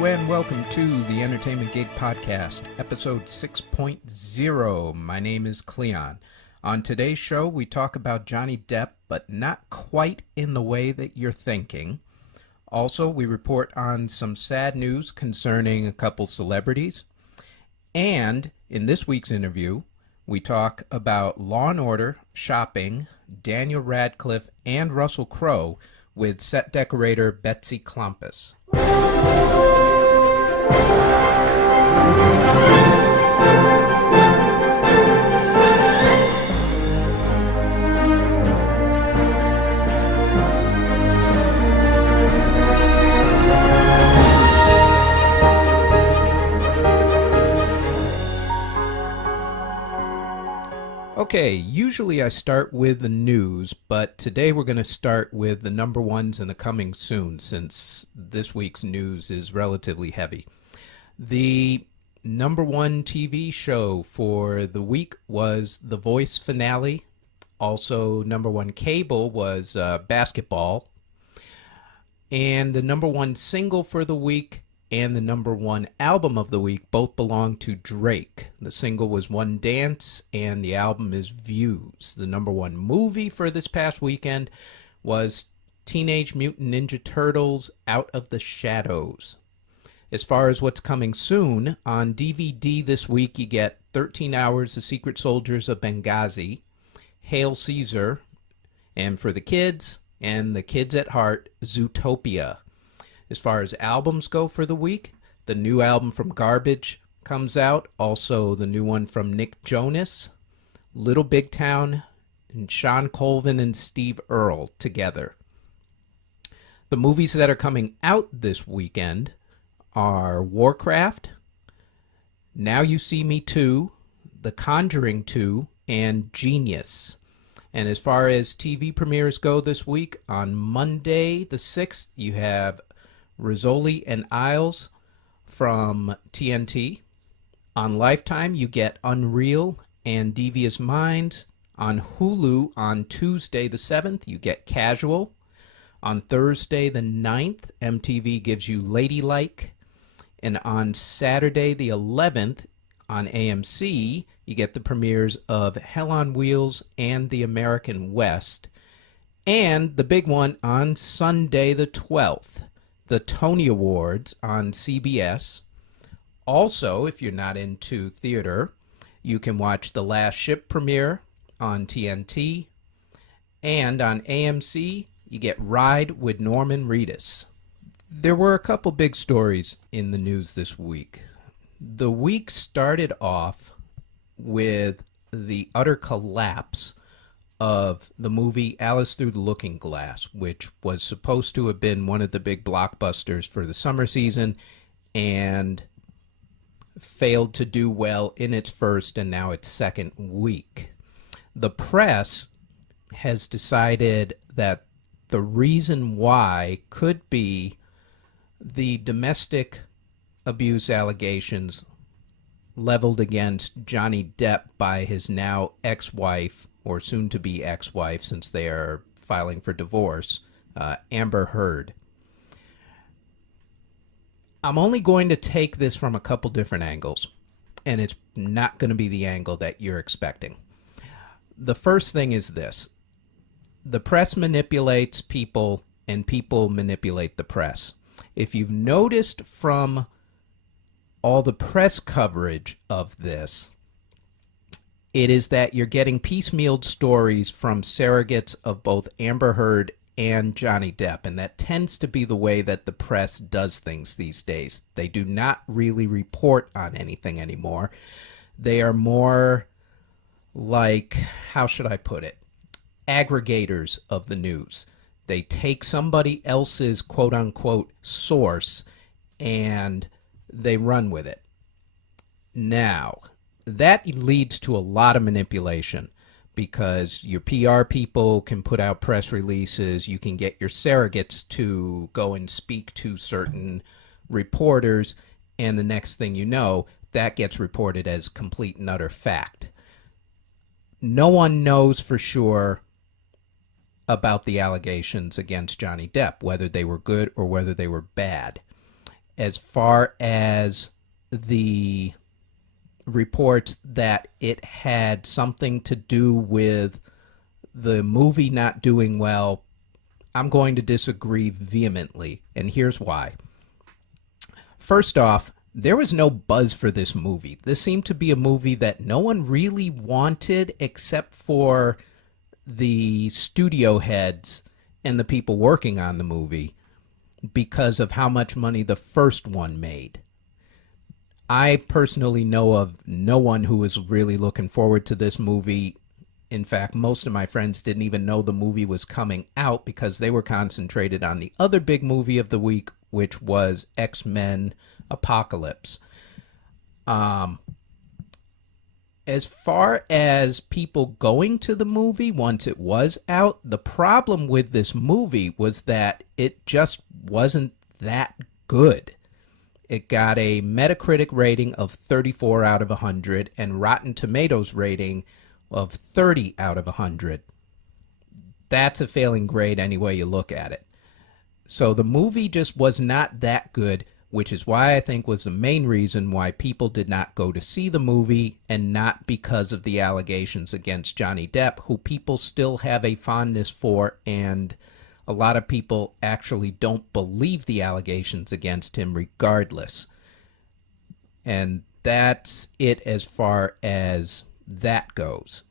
Hello and welcome to the Entertainment Gig Podcast, episode 6.0. My name is Cleon. On today's show, we talk about Johnny Depp, but not quite in the way that you're thinking. Also, we report on some sad news concerning a couple celebrities. And in this week's interview, we talk about Law & Order, shopping, Daniel Radcliffe, and Russell Crowe with set decorator Betsy Klompus. Okay, usually I start with the news, but today we're going to start with the number ones and the coming soon, since this week's news is relatively heavy. The number one TV show for the week was The Voice finale. Also, number one cable was basketball. And the number one single for the week and the number one album of the week both belong to Drake. The single was One Dance, and the album is Views. The number one movie for this past weekend was Teenage Mutant Ninja Turtles Out of the Shadows. As far as what's coming soon, on DVD this week you get 13 Hours, The Secret Soldiers of Benghazi, Hail Caesar, and for the kids, and the kids at heart, Zootopia. As far as albums go for the week, the new album from Garbage comes out. Also, the new one from Nick Jonas, Little Big Town, and Sean Colvin and Steve Earle together. The movies that are coming out this weekend are Warcraft, Now You See Me 2, The Conjuring 2, and Genius. And as far as TV premieres go this week, on Monday the 6th, you have Rizzoli and Isles from TNT. On Lifetime, you get Unreal and Devious Minds. On Hulu, on Tuesday the 7th, you get Casual. On Thursday the 9th, MTV gives you Ladylike. And on Saturday the 11th, on AMC, you get the premieres of Hell on Wheels and The American West. And the big one on Sunday the 12th, the Tony Awards on CBS. Also, if you're not into theater, you can watch The Last Ship premiere on TNT. And on AMC, you get Ride with Norman Reedus. There were a couple big stories in the news this week. The week started off with the utter collapse of the movie Alice Through the Looking Glass, which was supposed to have been one of the big blockbusters for the summer season and failed to do well in its first and now its second week. The press has decided that the reason why could be the domestic abuse allegations leveled against Johnny Depp by his now ex-wife, or soon-to-be ex-wife, since they are filing for divorce, Amber Heard. I'm only going to take this from a couple different angles, and it's not going to be the angle that you're expecting. The first thing is this. The press manipulates people, and people manipulate the press. If you've noticed from all the press coverage of this, it is that you're getting piecemealed stories from surrogates of both Amber Heard and Johnny Depp, and that tends to be the way that the press does things these days. They do not really report on anything anymore. They are more like, how should I put it, aggregators of the news. They take somebody else's quote-unquote source and they run with it. Now, that leads to a lot of manipulation because your PR people can put out press releases. You can get your surrogates to go and speak to certain reporters, and the next thing you know, that gets reported as complete and utter fact. No one knows for sure about the allegations against Johnny Depp, whether they were good or whether they were bad. as far as the report that it had something to do with the movie not doing well, I'm going to disagree vehemently, and here's why. First off, there was no buzz for this movie. This seemed to be a movie that no one really wanted except for the studio heads and the people working on the movie because of how much money the first one made. I personally know of no one who was really looking forward to this movie. In fact, most of my friends didn't even know the movie was coming out because they were concentrated on the other big movie of the week, which was X-Men Apocalypse. As far as people going to the movie once it was out, the problem with this movie was that it just wasn't that good. It got a Metacritic rating of 34 out of 100 and Rotten Tomatoes rating of 30 out of 100. That's a failing grade any way you look at it. So the movie just was not that good, which is why I think was the main reason why people did not go to see the movie, and not because of the allegations against Johnny Depp, who people still have a fondness for, and a lot of people actually don't believe the allegations against him regardless. And that's it as far as that goes.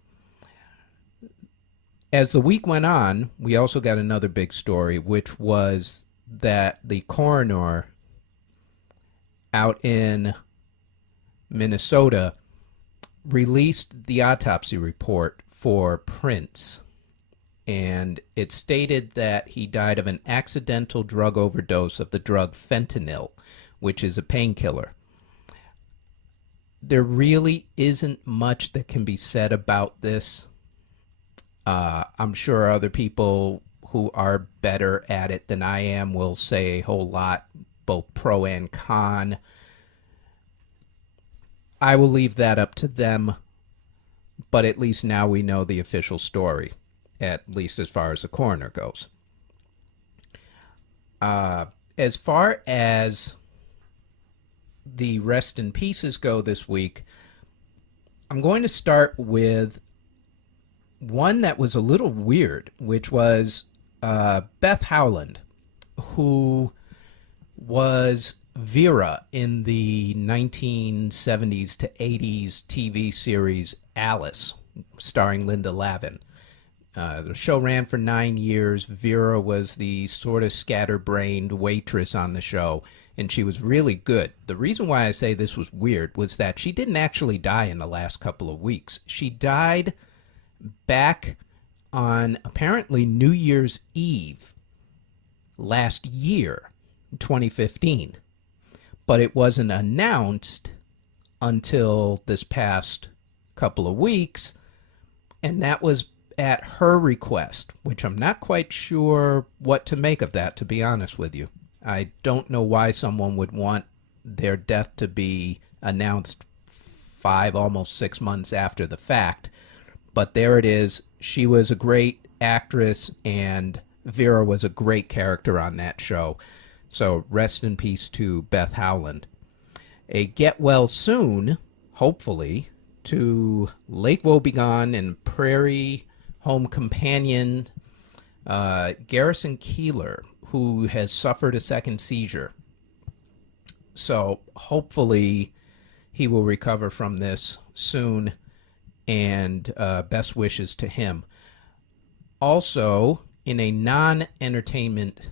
As the week went on, we also got another big story, which was that the coroner out in Minnesota released the autopsy report for Prince. And it stated that he died of an accidental drug overdose of the drug fentanyl, which is a painkiller. There really isn't much that can be said about this. I'm sure other people who are better at it than I am will say a whole lot, both pro and con. I will leave that up to them, but at least now we know the official story, at least as far as the coroner goes. As far as the rest in pieces go this week, I'm going to start with one that was a little weird, which was Beth Howland, who was Vera in the 1970s to 80s TV series Alice, starring Linda Lavin. The show ran for 9 years. Vera was the sort of scatterbrained waitress on the show, and she was really good. The reason why I say this was weird was that she didn't actually die in the last couple of weeks. She died back on apparently New Year's Eve last year, 2015. But it wasn't announced until this past couple of weeks, and that was at her request, which I'm not quite sure what to make of that, to be honest with you. I don't know why someone would want their death to be announced 5, almost 6 months after the fact. But there it is. She was a great actress, and Vera was a great character on that show. So rest in peace to Beth Howland. A get well soon, hopefully, to Lake Wobegon and Prairie Home Companion Garrison Keeler, who has suffered a second seizure. So hopefully he will recover from this soon, and best wishes to him. Also, in a non-entertainment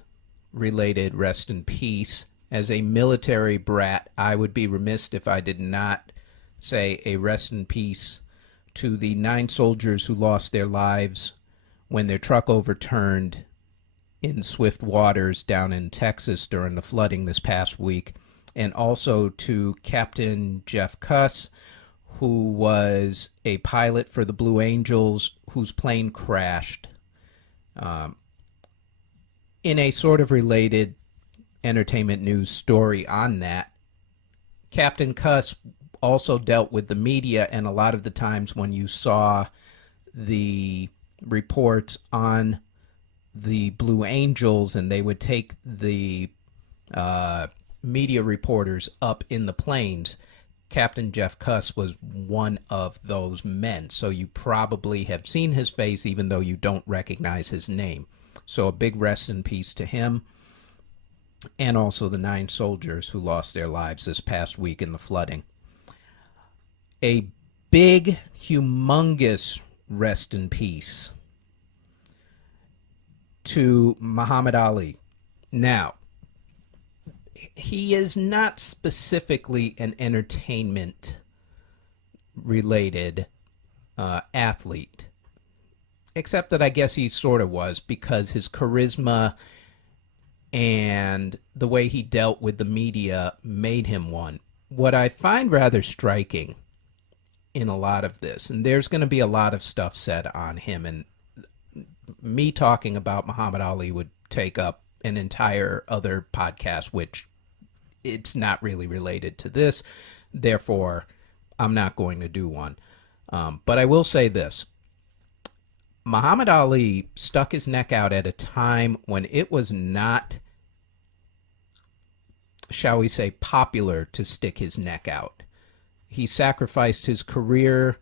related rest in peace, as a military brat, I would be remiss if I did not say a rest in peace to the 9 soldiers who lost their lives when their truck overturned in swift waters down in Texas during the flooding this past week, and also to Captain Jeff Cuss, who was a pilot for the Blue Angels, whose plane crashed. In a sort of related entertainment news story on that, Captain Cuss also dealt with the media, and a lot of the times when you saw the reports on the Blue Angels and they would take the media reporters up in the planes, Captain Jeff Kuss was one of those men. So you probably have seen his face even though you don't recognize his name. So a big rest in peace to him, and also the 9 soldiers who lost their lives this past week in the flooding. A big, humongous rest in peace to Muhammad Ali. Now, he is not specifically an entertainment-related athlete, except that I guess he sort of was, because his charisma and the way he dealt with the media made him one. What I find rather striking in a lot of this, and there's going to be a lot of stuff said on him, and me talking about Muhammad Ali would take up an entire other podcast, which it's not really related to this. Therefore, I'm not going to do one. But I will say this. Muhammad Ali stuck his neck out at a time when it was not, shall we say, popular to stick his neck out. He sacrificed his career.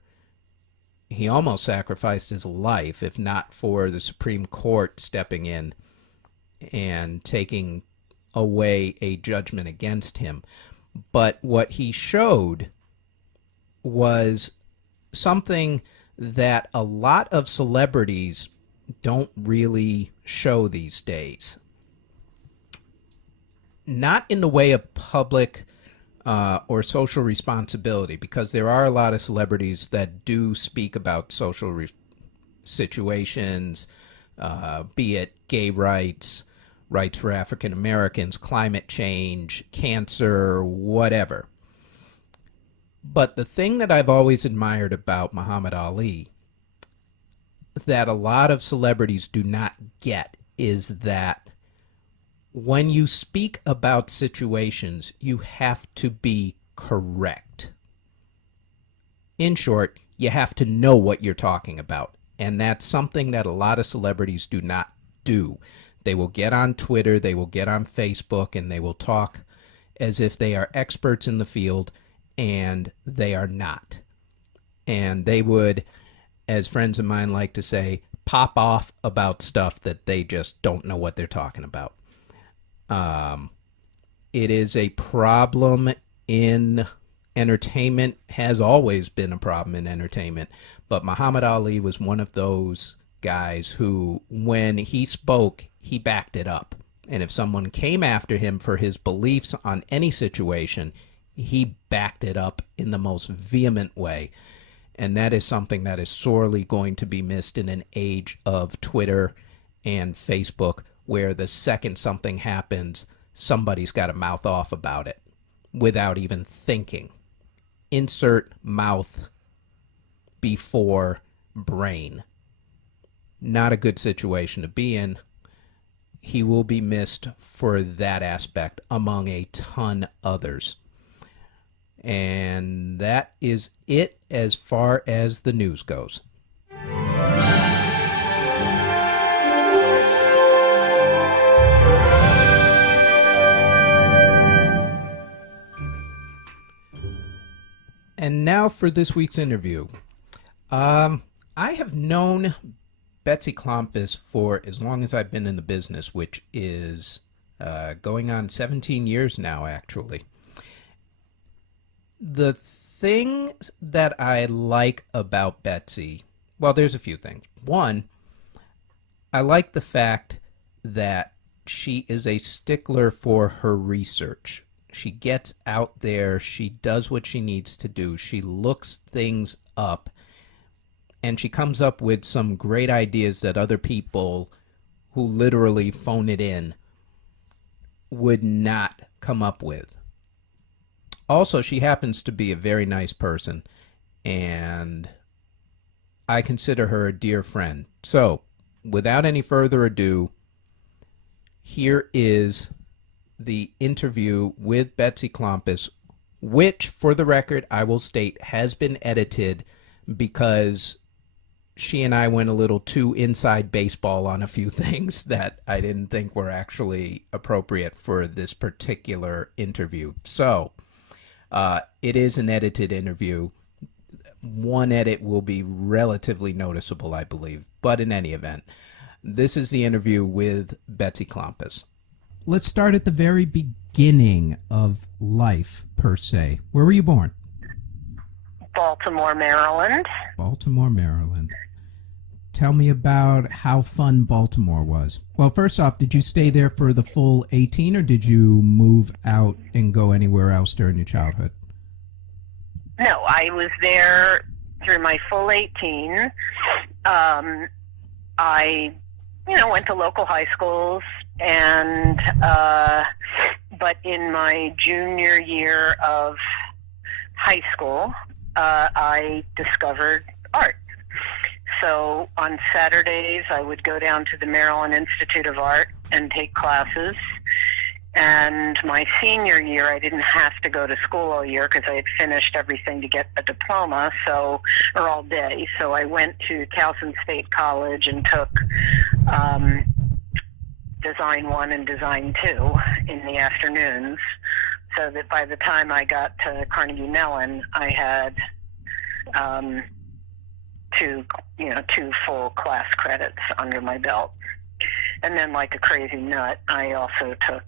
He almost sacrificed his life, if not for the Supreme Court stepping in and taking away a judgment against him. But what he showed was something that a lot of celebrities don't really show these days. Not in the way of public or social responsibility, because there are a lot of celebrities that do speak about social situations, be it gay rights, rights for African Americans, climate change, cancer, whatever. But the thing that I've always admired about Muhammad Ali that a lot of celebrities do not get is that when you speak about situations, you have to be correct. In short, you have to know what you're talking about. And that's something that a lot of celebrities do not do. They will get on Twitter, they will get on Facebook, and they will talk as if they are experts in the field, and they are not. And they would, as friends of mine like to say, pop off about stuff that they just don't know what they're talking about. It is a problem in entertainment, has always been a problem in entertainment, but Muhammad Ali was one of those guys who, when he spoke, he backed it up. And if someone came after him for his beliefs on any situation, he backed it up in the most vehement way. And that is something that is sorely going to be missed in an age of Twitter and Facebook, where the second something happens, somebody's got to mouth off about it without even thinking. Insert mouth before brain. Not a good situation to be in. He will be missed for that aspect, among a ton others. And that is it as far as the news goes. And now for this week's interview. I have known Betsy Klompus for as long as I've been in the business, which is going on 17 years now, actually. The things that I like about Betsy, well, there's a few things. One, I like the fact that she is a stickler for her research. She gets out there, she does what she needs to do, she looks things up, and she comes up with some great ideas that other people who literally phone it in would not come up with. Also, she happens to be a very nice person, and I consider her a dear friend. So, without any further ado, here is the interview with Betsy Klompus, which, for the record, I will state, has been edited because she and I went a little too inside baseball on a few things that I didn't think were actually appropriate for this particular interview. So it is an edited interview. One edit will be relatively noticeable, I believe. But in any event, this is the interview with Betsy Klompus. Let's start at the very beginning of life, per se. Where were you born? Baltimore, Maryland. Baltimore, Maryland. Tell me about how fun Baltimore was. Well, first off, did you stay there for the full 18, or did you move out and go anywhere else during your childhood? No, I was there through my full 18. I, went to local high schools, and but in my junior year of high school, I discovered art. So on Saturdays, I would go down to the Maryland Institute of Art and take classes. And my senior year, I didn't have to go to school all year because I had finished everything to get a diploma, or all day. So I went to Towson State College and took Design 1 and Design 2 in the afternoons, so that by the time I got to Carnegie Mellon, I had two full class credits under my belt. And then, like a crazy nut, I also took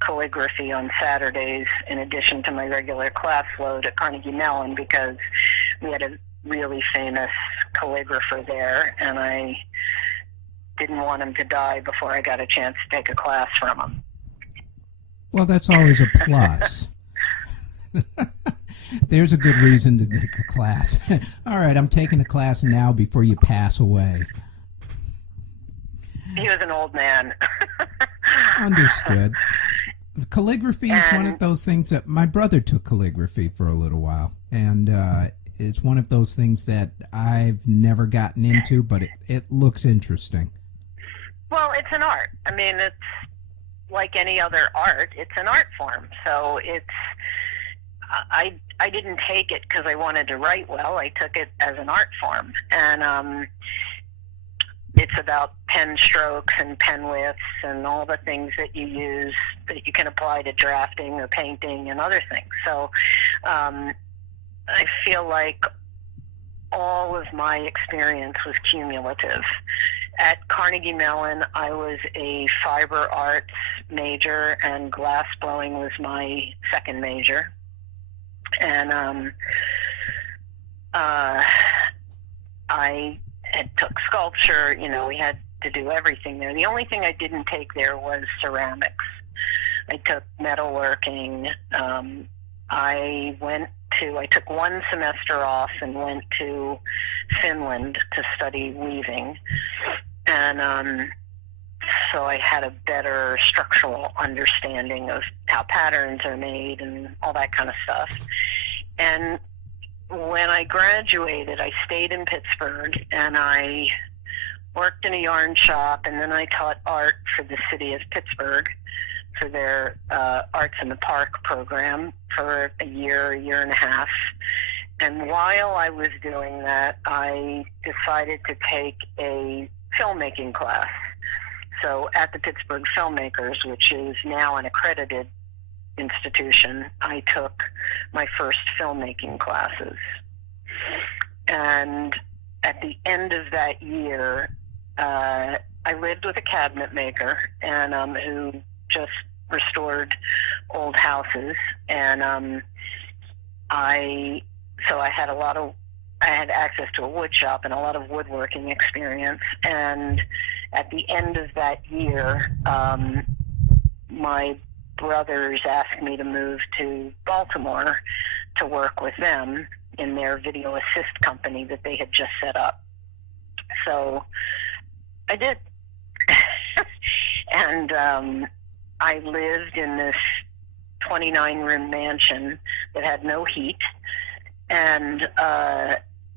calligraphy on Saturdays in addition to my regular class load at Carnegie Mellon, because we had a really famous calligrapher there, and I didn't want him to die before I got a chance to take a class from him. Well, that's always a plus. There's a good reason to take a class. All right, I'm taking a class now before you pass away. He was an old man. Understood. Calligraphy is one of those things that my brother took calligraphy for a little while, and it's one of those things that I've never gotten into, but it looks interesting. Well, it's an art. I mean, it's like any other art. It's an art form. So I didn't take it because I wanted to write well. I took it as an art form. And it's about pen strokes and pen widths and all the things that you use that you can apply to drafting or painting and other things. So I feel like all of my experience was cumulative. At Carnegie Mellon, I was a fiber arts major, and glass blowing was my second major. And I took sculpture. We had to do everything there. The only thing I didn't take there was ceramics. I took metalworking. I took one semester off and went to Finland to study weaving. And so I had a better structural understanding of how patterns are made and all that kind of stuff. And when I graduated, I stayed in Pittsburgh, and I worked in a yarn shop, and then I taught art for the city of Pittsburgh for their Arts in the Park program for a year and a half. And while I was doing that, I decided to take a filmmaking class. So at the Pittsburgh Filmmakers, which is now an accredited institution, I took my first filmmaking classes. And at the end of that year, I lived with a cabinet maker and who just restored old houses, and I had access to a wood shop and a lot of woodworking experience. And at the end of that year, my brothers asked me to move to Baltimore to work with them in their video assist company that they had just set up. So I did. And I lived in this 29-room mansion that had no heat, and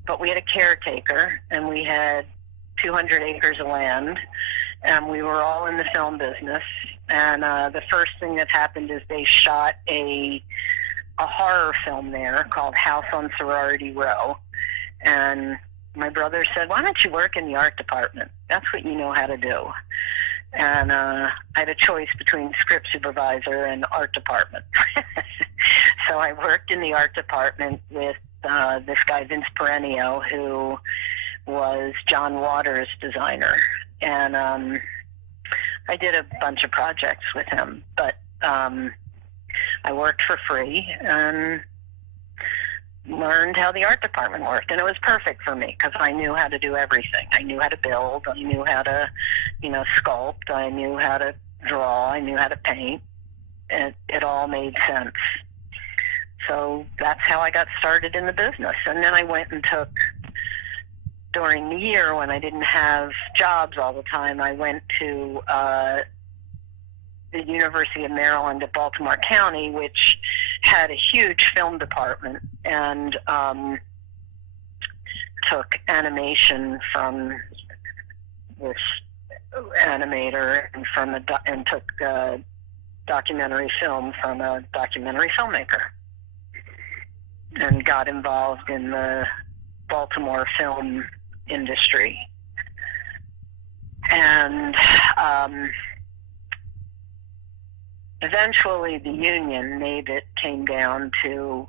but we had a caretaker, and we had 200 acres of land, and we were all in the film business. And the first thing that happened is they shot a horror film there called House on Sorority Row, and my brother said, "Why don't you work in the art department? That's what you know how to do." And I had a choice between script supervisor and art department. So I worked in the art department with this guy, Vince Perenio, who was John Waters' designer. And I did a bunch of projects with him, but I worked for free and learned how the art department worked, and it was perfect for me because I knew how to do everything. I knew how to build, I knew how to, sculpt, I knew how to draw, I knew how to paint. It all made sense. So that's how I got started in the business. And then I went and took, during the year when I didn't have jobs all the time, I went to the University of Maryland at Baltimore County, which had a huge film department, and took animation from this animator and took documentary film from a documentary filmmaker, and got involved in the Baltimore film industry. And eventually the union, NABIT, came down to,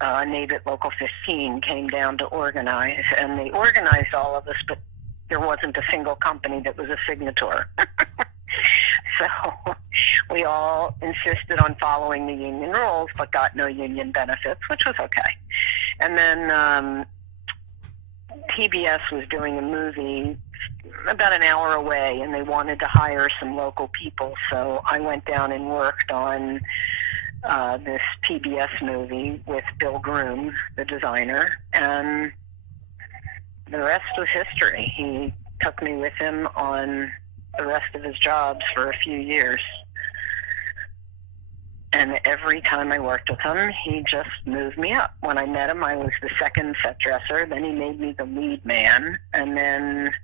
NABIT Local 15 came down to organize, and they organized all of us, but there wasn't a single company that was a signator. So we all insisted on following the union rules, but got no union benefits, which was okay. And then PBS was doing a movie about an hour away, and they wanted to hire some local people, so I went down and worked on this PBS movie with Bill Groom, the designer, and the rest was history. He took me with him on the rest of his jobs for a few years, and every time I worked with him, he just moved me up. When I met him, I was the second set dresser, then he made me the lead man, and then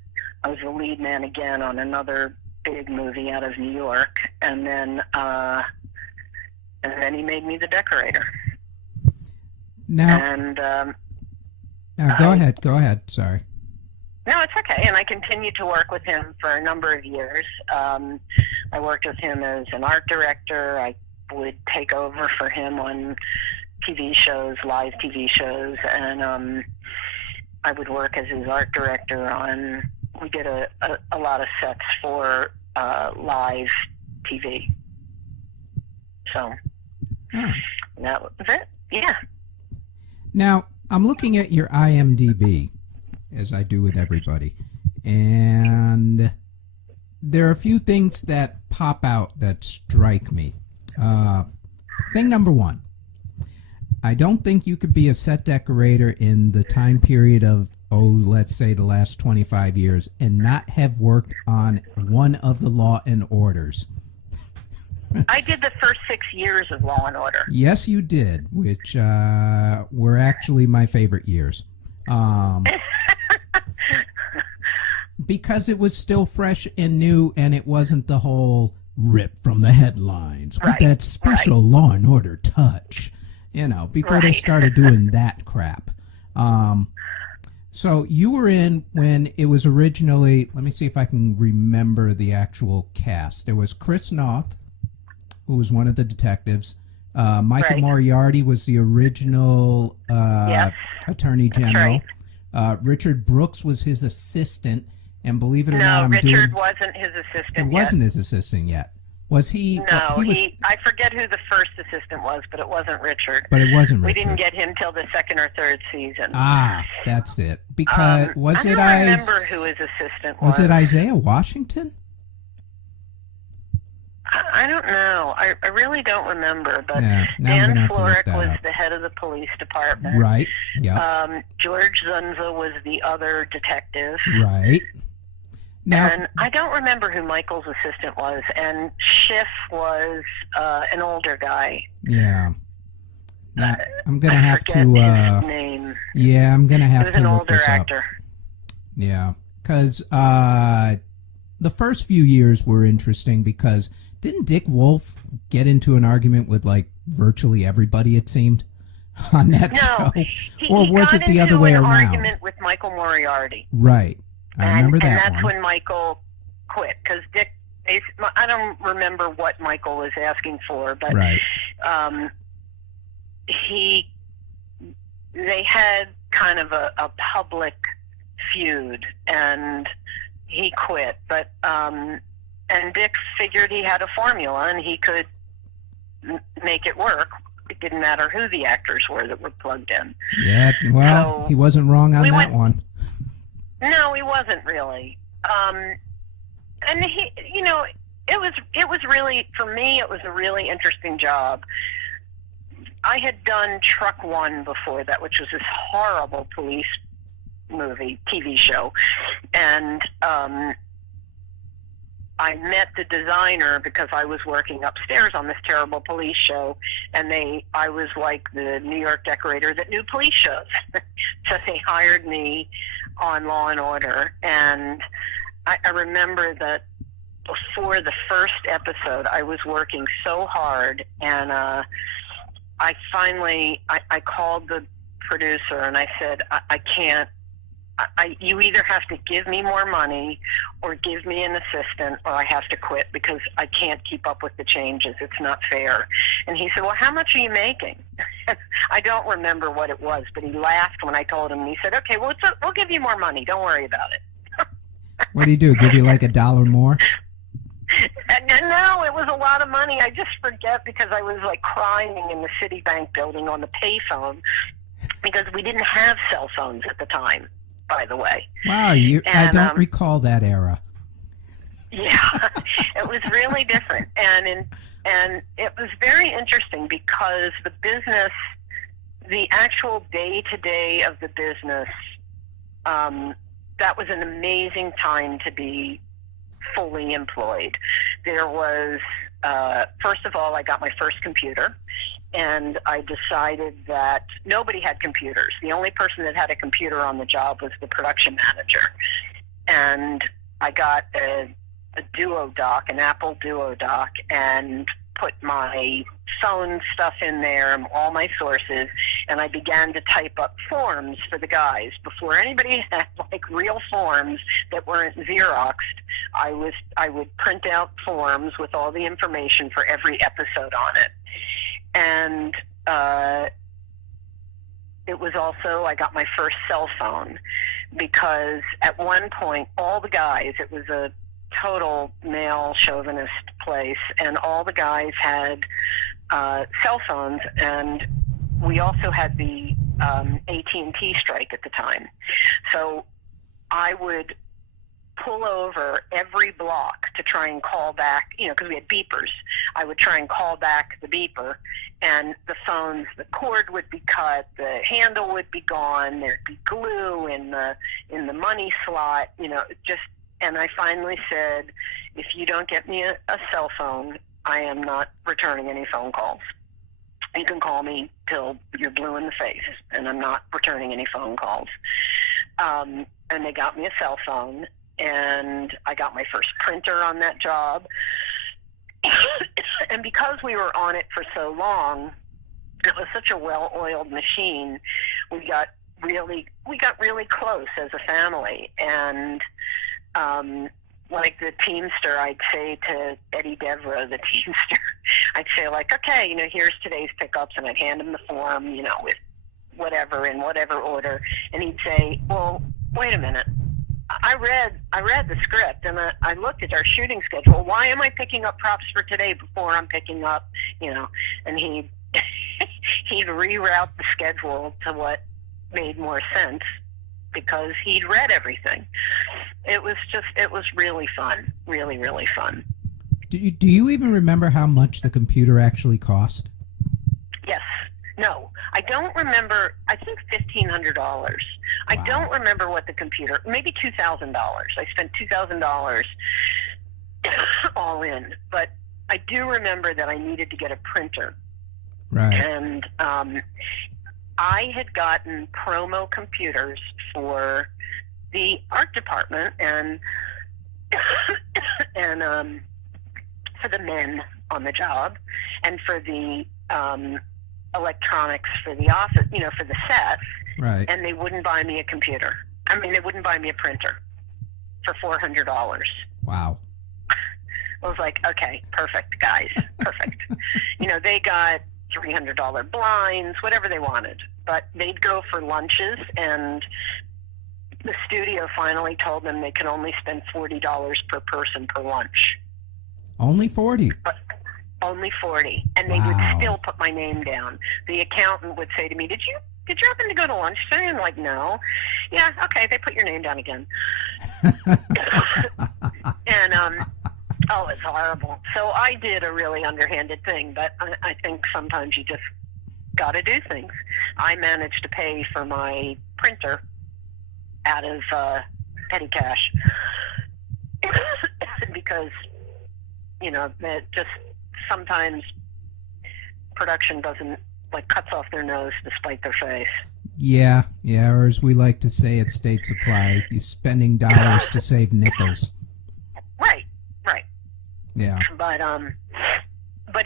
I was the lead man again on another big movie out of New York, and then he made me the decorator. Now, go ahead. Sorry. No, it's okay. And I continued to work with him for a number of years. I worked with him as an art director. I would take over for him on TV shows, live TV shows, and I would work as his art director on. We did a lot of sets for live TV. So that was it. Yeah. Now, I'm looking at your IMDb, as I do with everybody, and there are a few things that pop out that strike me. Thing number one, I don't think you could be a set decorator in the time period of, let's say the last 25 years and not have worked on one of the Law and Orders. I did the first 6 years of Law and Order. Yes, you did, which were actually my favorite years. Because it was still fresh and new, and it wasn't the whole rip from the headlines with that special Law and Order touch, before they started doing that crap. So you were in when it was originally, let me see if I can remember the actual cast. There was Chris Noth, who was one of the detectives. Michael Moriarty was the original Attorney General. Richard Brooks was his assistant, and believe it or not, Richard wasn't his assistant yet. It wasn't his assistant yet. Was he? No, I forget who the first assistant was, but it wasn't Richard. But it wasn't Richard. We didn't get him till the second or third season. Ah, that's it. Because I don't remember who his assistant was. Was it Isaiah Washington? I don't know. I really don't remember. But Dan Florek was the head of the police department. Right. Yeah. George Zunza was the other detective. Right. Now, and I don't remember who Michael's assistant was. And Schiff was an older guy. Yeah. Now, I'm gonna have to. His name. Yeah, I'm gonna have to look this up. He was an older actor. Yeah, because the first few years were interesting because didn't Dick Wolf get into an argument with like virtually everybody? It seemed on that show, or was it the other way around? He got into an argument with Michael Moriarty. Right. I remember that and that's one. when Michael quit, because Dick, I don't remember what Michael was asking for, but Right. They had kind of a public feud, and he quit. But and Dick figured he had a formula, and he could make it work. It didn't matter who the actors were that were plugged in. Yeah, well, So he wasn't wrong on that one. No, he wasn't really. And he, it was really, for me, it was a really interesting job. I had done Truck One before that, which was this horrible police movie, TV show. And I met the designer because I was working upstairs on this terrible police show, and I was like the New York decorator that knew police shows. So they hired me on Law and Order, and I remember that before the first episode, I was working so hard, and I finally called the producer and I said, I can't. You either have to give me more money or give me an assistant, or I have to quit because I can't keep up with the changes. It's not fair. And he said, well, how much are you making? I don't remember what it was, but he laughed when I told him. And he said, okay, well, we'll give you more money. Don't worry about it. What do you do? Give you like $1 more? No, it was a lot of money. I just forget because I was like crying in the Citibank building on the payphone because we didn't have cell phones at the time, by the way. Wow, I don't recall that era. Yeah, it was really different, and it was very interesting because the business, the actual day-to-day of the business, that was an amazing time to be fully employed. There was, first of all, I got my first computer, and I decided that nobody had computers. The only person that had a computer on the job was the production manager. And I got a Duo Dock, an Apple Duo Dock, and put my phone stuff in there, all my sources, and I began to type up forms for the guys. Before anybody had like real forms that weren't Xeroxed, I would print out forms with all the information for every episode on it. And it was also, I got my first cell phone because at one point, all the guys, it was a total male chauvinist place, and all the guys had cell phones, and we also had the AT&T strike at the time. So I would pull over every block to try and call back, because we had beepers. I would try and call back the beeper, and the phones, the cord would be cut, the handle would be gone, there'd be glue in the money slot, and I finally said, if you don't get me a cell phone, I am not returning any phone calls. You can call me till you're blue in the face, and I'm not returning any phone calls. And they got me a cell phone, and I got my first printer on that job. And because we were on it for so long, it was such a well-oiled machine, we got really close as a family. And like the Teamster, I'd say to Eddie Devereaux, the Teamster, I'd say like, okay, here's today's pickups, and I'd hand him the form, with whatever, in whatever order, and he'd say, well, wait a minute, I read the script, and I looked at our shooting schedule. Why am I picking up props for today before I'm picking up, and he'd reroute the schedule to what made more sense, because he'd read everything. It was really fun, really, really fun. Do you even remember how much the computer actually cost? Yes. No, I don't remember. I think $1,500. Wow. I don't remember what the computer, maybe $2,000. I spent $2,000 all in, but I do remember that I needed to get a printer. Right. And I had gotten promo computers for the art department and for the men on the job, and for the electronics for the office, for the set. Right. And they wouldn't buy me a computer. I mean, they wouldn't buy me a printer for $400. Wow. I was like, okay, perfect, guys, perfect. They got $300 blinds, whatever they wanted. But they'd go for lunches, and the studio finally told them they could only spend $40 per person per lunch. Only 40? But only 40. And they would still put my name down. The accountant would say to me, did you happen to go to lunch today? I'm like, no. Yeah, okay, they put your name down again. And, oh, it's horrible. So I did a really underhanded thing, but I think sometimes you just got to do things. I managed to pay for my printer out of petty cash because, that just sometimes production doesn't, cuts off their nose to spite their face. Yeah, or as we like to say at State Supply, you're spending dollars to save nickels. Right. Yeah. But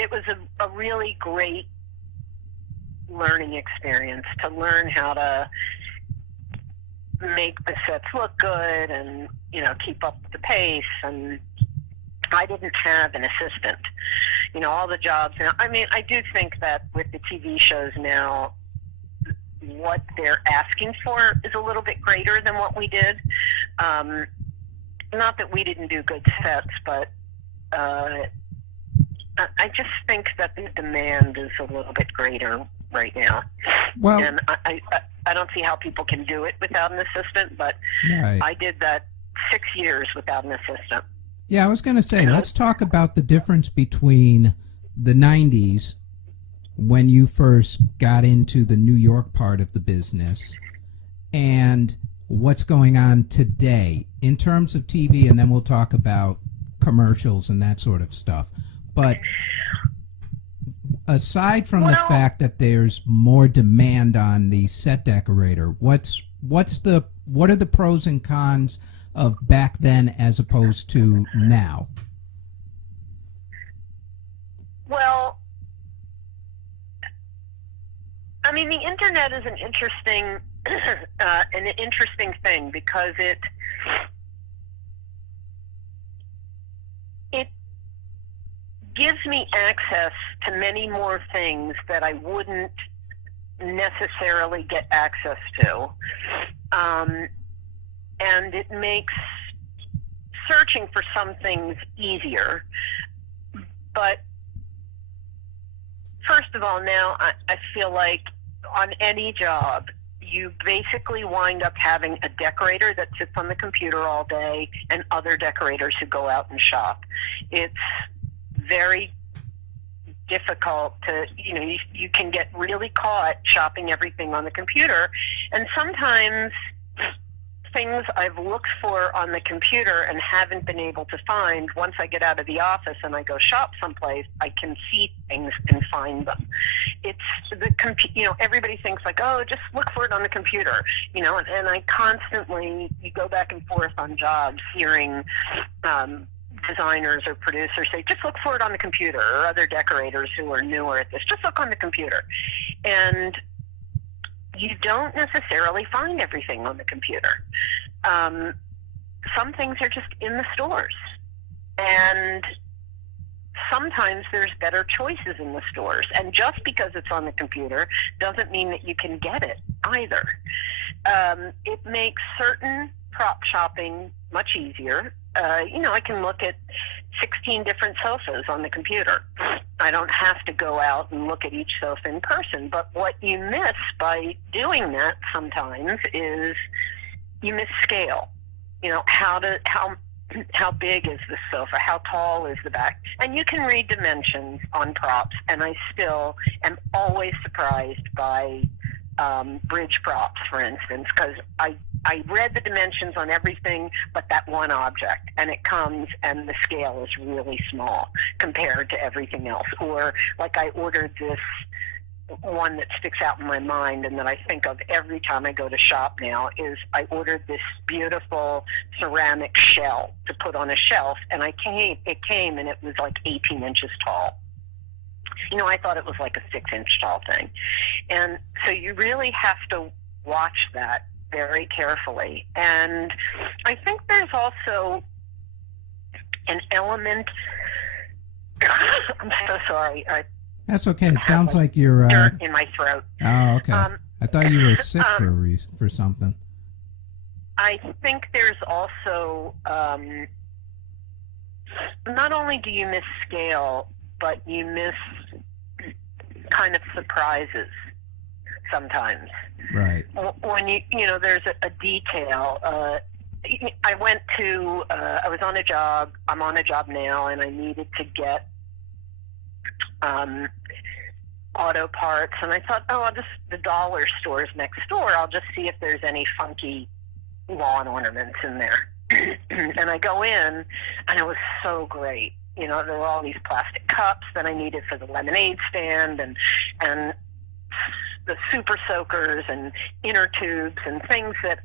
it was a really great learning experience to learn how to make the sets look good and, keep up with the pace. And I didn't have an assistant. All the jobs now, I do think that with the TV shows now, what they're asking for is a little bit greater than what we did. Not that we didn't do good sets, but I just think that the demand is a little bit greater right now. Well, and I don't see how people can do it without an assistant, but right. I did that 6 years without an assistant. Yeah, I was going to say, let's talk about the difference between the 90s when you first got into the New York part of the business and what's going on today in terms of TV, and then we'll talk about commercials and that sort of stuff. But aside from the fact that there's more demand on the set decorator, what are the pros and cons of back then as opposed to now? Well, the internet is an interesting thing because it gives me access to many more things that I wouldn't necessarily get access to. And it makes searching for some things easier. But first of all, now I feel like on any job, you basically wind up having a decorator that sits on the computer all day and other decorators who go out and shop. It's very difficult to, you can get really caught shopping everything on the computer. And sometimes things I've looked for on the computer and haven't been able to find, once I get out of the office and I go shop someplace, I can see things and find them. It's everybody thinks like, oh, just look for it on the computer, and I constantly, you go back and forth on jobs hearing designers or producers say, just look for it on the computer, or other decorators who are newer at this, just look on the computer. And you don't necessarily find everything on the computer. Some things are just in the stores. And sometimes there's better choices in the stores. And just because it's on the computer doesn't mean that you can get it either. It makes certain prop shopping much easier. I can look at 16 different sofas on the computer. I don't have to go out and look at each sofa in person. But what you miss by doing that sometimes is you miss scale. How big is the sofa? How tall is the back? And you can read dimensions on props, and I still am always surprised by bridge props, for instance, because I read the dimensions on everything but that one object, and it comes and the scale is really small compared to everything else. Or like I ordered this one that sticks out in my mind and that I think of every time I go to shop now is I ordered this beautiful ceramic shell to put on a shelf, and it came and it was like 18 inches tall. I thought it was like a 6-inch tall thing. And so you really have to watch that very carefully. And I think there's also an element. I'm so sorry. That's okay. It sounds like you're dirt in my throat. Oh, okay. I thought you were sick for something. I think there's also not only do you miss scale, but you miss kind of surprises sometimes. Right. When there's a detail. I went to, I was on a job, I'm on a job now, and I needed to get auto parts, and I thought, the dollar store's next door, I'll just see if there's any funky lawn ornaments in there. And I go in, and it was so great. There were all these plastic cups that I needed for the lemonade stand, and the super soakers and inner tubes and things that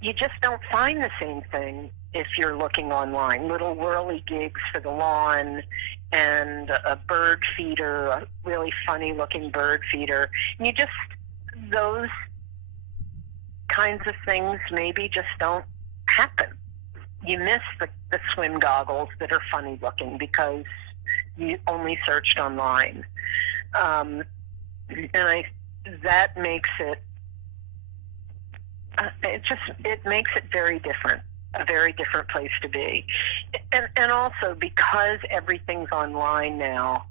you just don't find the same thing if you're looking online. Little whirly gigs for the lawn, and a bird feeder, a really funny looking bird feeder. And those kinds of things maybe just don't happen. You miss the swim goggles that are funny looking because you only searched online. That makes it, it makes it very different, a very different place to be. And also because everything's online now,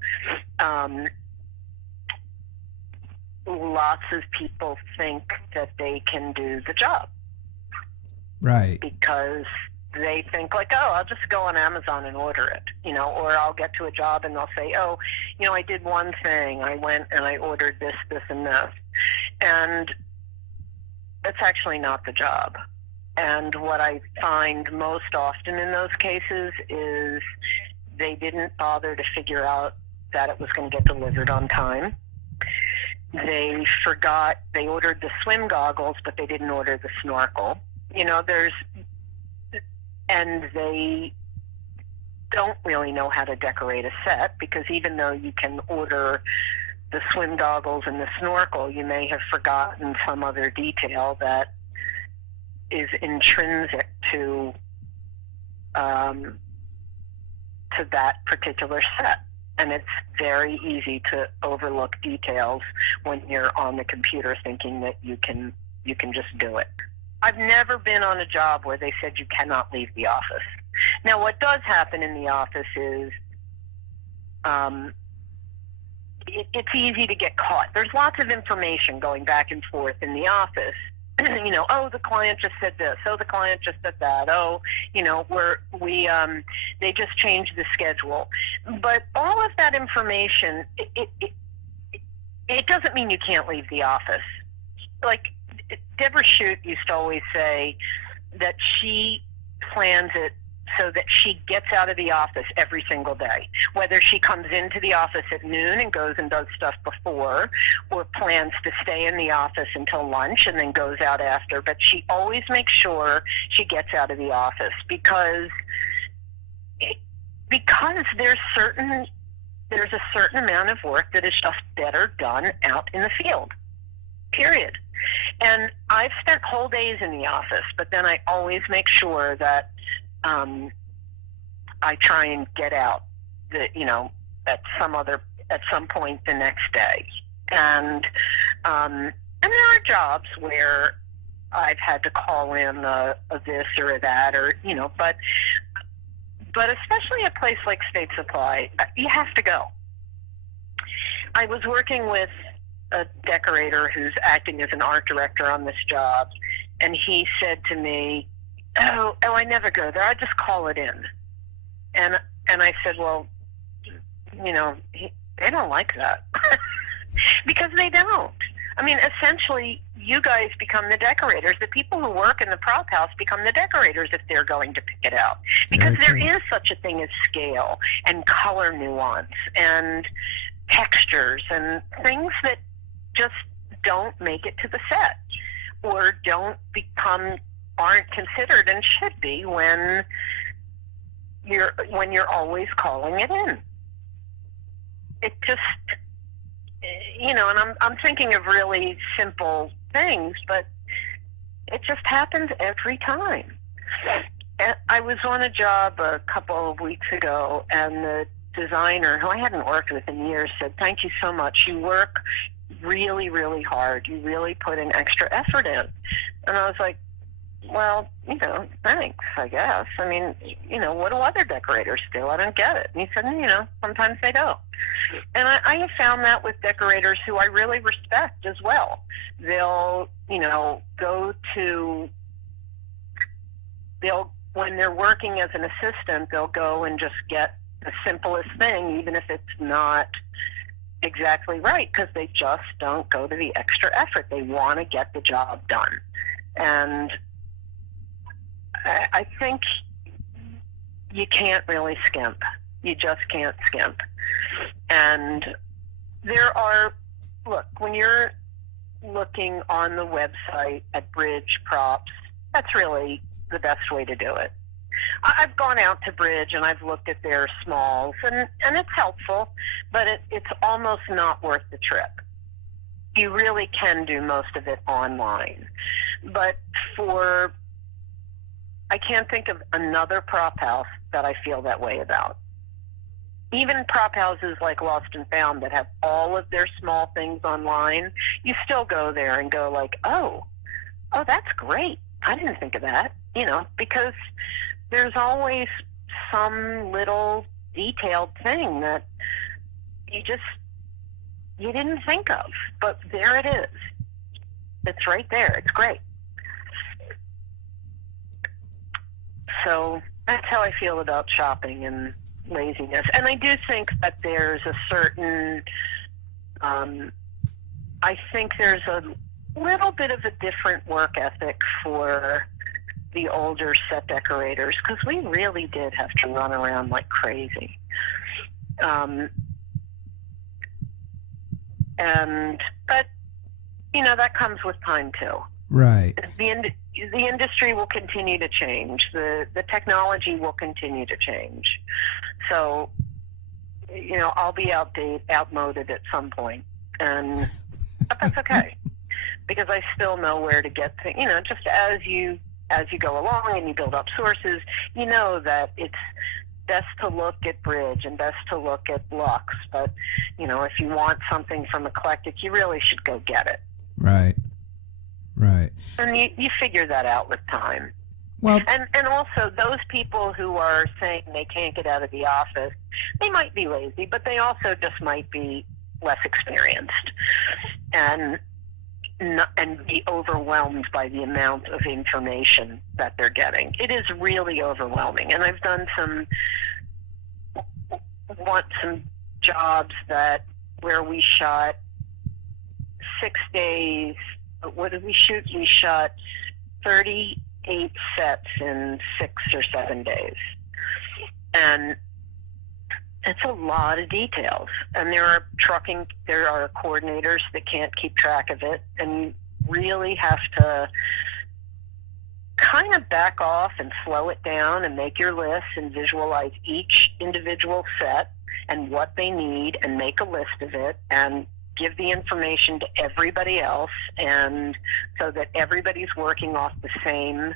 lots of people think that they can do the job. Right. Because they think like, I'll just go on Amazon and order it, or I'll get to a job and they'll say, I did one thing. I went and I ordered this, and this. And it's actually not the job. And what I find most often in those cases is they didn't bother to figure out that it was going to get delivered on time. They forgot, they ordered the swim goggles, but they didn't order the snorkel. And they don't really know how to decorate a set, because even though you can order the swim goggles and the snorkel, you may have forgotten some other detail that is intrinsic to that particular set. And it's very easy to overlook details when you're on the computer thinking that you can just do it. I've never been on a job where they said you cannot leave the office. Now, what does happen in the office is it's easy to get caught. There's lots of information going back and forth in the office. The client just said this. The client just said that. They just changed the schedule. But all of that information, it doesn't mean you can't leave the office. Like, Deborah Shute used to always say that she plans it so that she gets out of the office every single day, whether she comes into the office at noon and goes and does stuff before, or plans to stay in the office until lunch and then goes out after. But she always makes sure she gets out of the office because there's a certain amount of work that is just better done out in the field, period. And I've spent whole days in the office, but then I always make sure that I try and get out at some point the next day. And there are jobs where I've had to call in a this or a that, or but especially a place like State Supply, you have to go. I was working with a decorator who's acting as an art director on this job, and he said to me, I never go there, I just call it in. And I said, well, they don't like that. Because they don't. I mean, essentially, you guys become the decorators. The people who work in the prop house become the decorators if they're going to pick it out. Because there is such a thing as scale and color nuance and textures and things that just don't make it to the set, or aren't considered and should be when you're always calling it in. It just, and I'm thinking of really simple things, but It just happens every time. And I was on a job a couple of weeks ago, and the designer, who I hadn't worked with in years, said, "Thank you so much. You work really, really hard. You really put an extra effort in." And I was like, "Well, thanks, I guess. I mean, what do other decorators do? I don't get it." And he said, "Sometimes they don't." And I have found that with decorators who I really respect as well. They'll, when they're working as an assistant, they'll go and just get the simplest thing, even if it's not exactly right, because they just don't go to the extra effort. They want to get the job done. And I think you can't really skimp. You just can't skimp. And when you're looking on the website at Bridge props, that's really the best way to do it. I've gone out to Bridge and I've looked at their smalls, and it's helpful, but it's almost not worth the trip. You really can do most of it online. But I can't think of another prop house that I feel that way about. Even prop houses like Lost and Found that have all of their small things online, you still go there and go like, oh, that's great. I didn't think of that, because there's always some little detailed thing that you didn't think of, but there it is. It's right there. It's great. So that's how I feel about shopping and laziness. And I do think that there's a certain, I think there's a little bit of a different work ethic for the older set decorators, because we really did have to run around like crazy. But that comes with time too. Right. The industry will continue to change. The technology will continue to change. So, I'll be outmoded at some point, but that's okay, because I still know where to get things. Just as you go along and you build up sources, that it's best to look at Bridge and best to look at Lux. But, if you want something from Eclectic, you really should go get it. Right. Right. And you figure that out with time. Well, and also those people who are saying they can't get out of the office, they might be lazy, but they also just might be less experienced and be overwhelmed by the amount of information that they're getting. It is really overwhelming. And I've done some jobs where we shot 6 days. What did we shoot? We shot 38 sets in 6 or 7 days. And it's a lot of details. And there are coordinators that can't keep track of it. And you really have to kind of back off and slow it down and make your lists and visualize each individual set and what they need and make a list of it and give the information to everybody else, and so that everybody's working off the same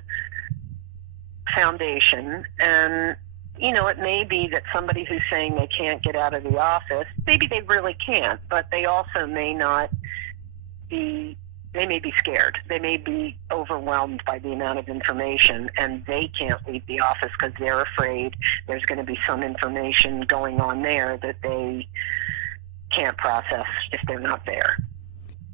foundation. And it may be that somebody who's saying they can't get out of the office, maybe they really can't, but they also may not be, they may be scared. They may be overwhelmed by the amount of information, and they can't leave the office because they're afraid there's going to be some information going on there that they can't process if they're not there.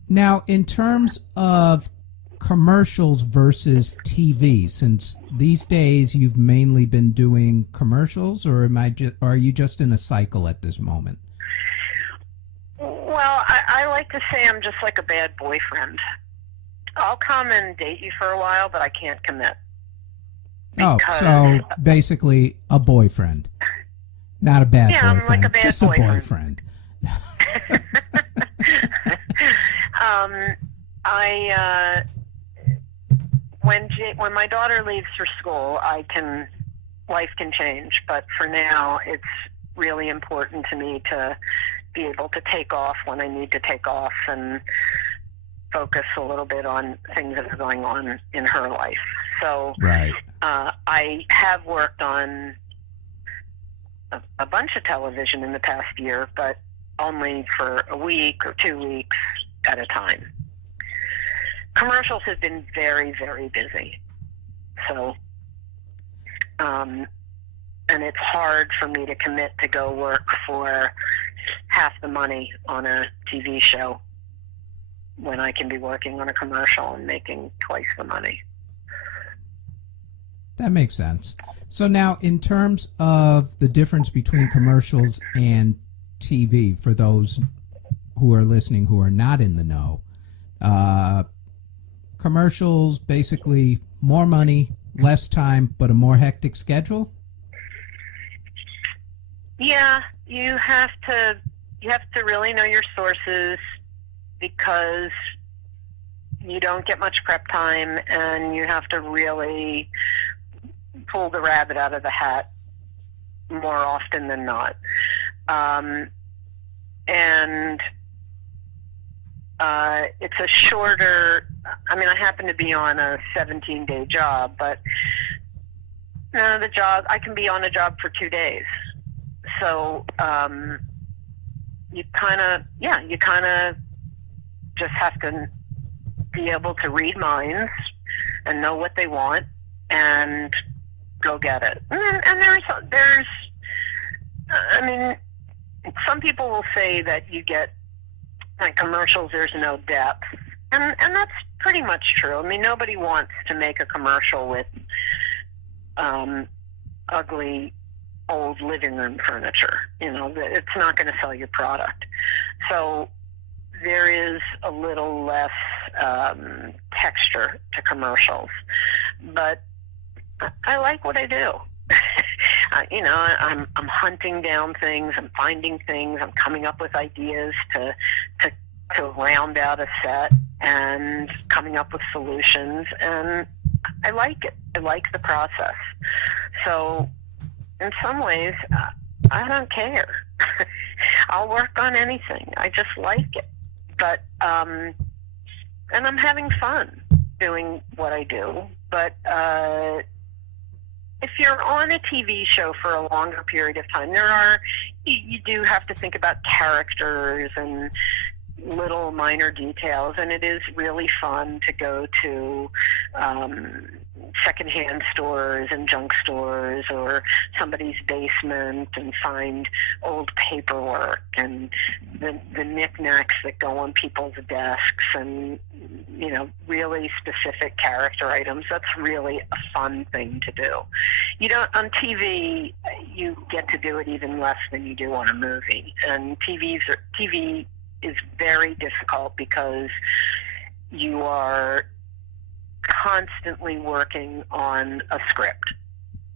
Now, in terms of commercials versus TV, since these days you've mainly been doing commercials, or are you just in a cycle at this moment? Well, I like to say I'm just like a bad boyfriend. I'll come and date you for a while, but I can't commit. Oh, so basically a boyfriend. Not a bad boyfriend, I'm like a bad just boyfriend. A boyfriend. When my daughter leaves for school, life can change. But for now, it's really important to me to be able to take off when I need to take off. And focus a little bit on things that are going on in her life. So Right. I have worked on a bunch of television in the past year, but only for a week or 2 weeks at a time. Commercials have been very, very busy. So, and it's hard for me to commit to go work for half the money on a TV show when I can be working on a commercial and making twice the money. That makes sense. So now, in terms of the difference between commercials and TV, for those who are listening who are not in the know, commercials, basically more money, less time, but a more hectic schedule? Yeah, you have to really know your sources, because you don't get much prep time, and you have to really pull the rabbit out of the hat more often than not. And it's a shorter, I mean, I happen to be on a 17-day job, but the job, I can be on a job for 2 days. So you kind of just have to be able to read minds and know what they want and go get it. And there's I mean, some people will say that you get, like, commercials, there's no depth. And that's pretty much true. I mean, nobody wants to make a commercial with ugly old living room furniture. It's not going to sell your product. So there is a little less texture to commercials. But I like what I do. I'm hunting down things, I'm finding things, I'm coming up with ideas to round out a set and coming up with solutions, and I like it. I like the process. So in some ways, I don't care. I'll work on anything. I just like it. But and I'm having fun doing what I do. But if you're on a TV show for a longer period of time, you do have to think about characters and little minor details, and it is really fun to go to secondhand stores and junk stores or somebody's basement and find old paperwork and the knickknacks that go on people's desks and really specific character items. That's really a fun thing to do. On TV, you get to do it even less than you do on a movie, and TV is very difficult because you are constantly working on a script.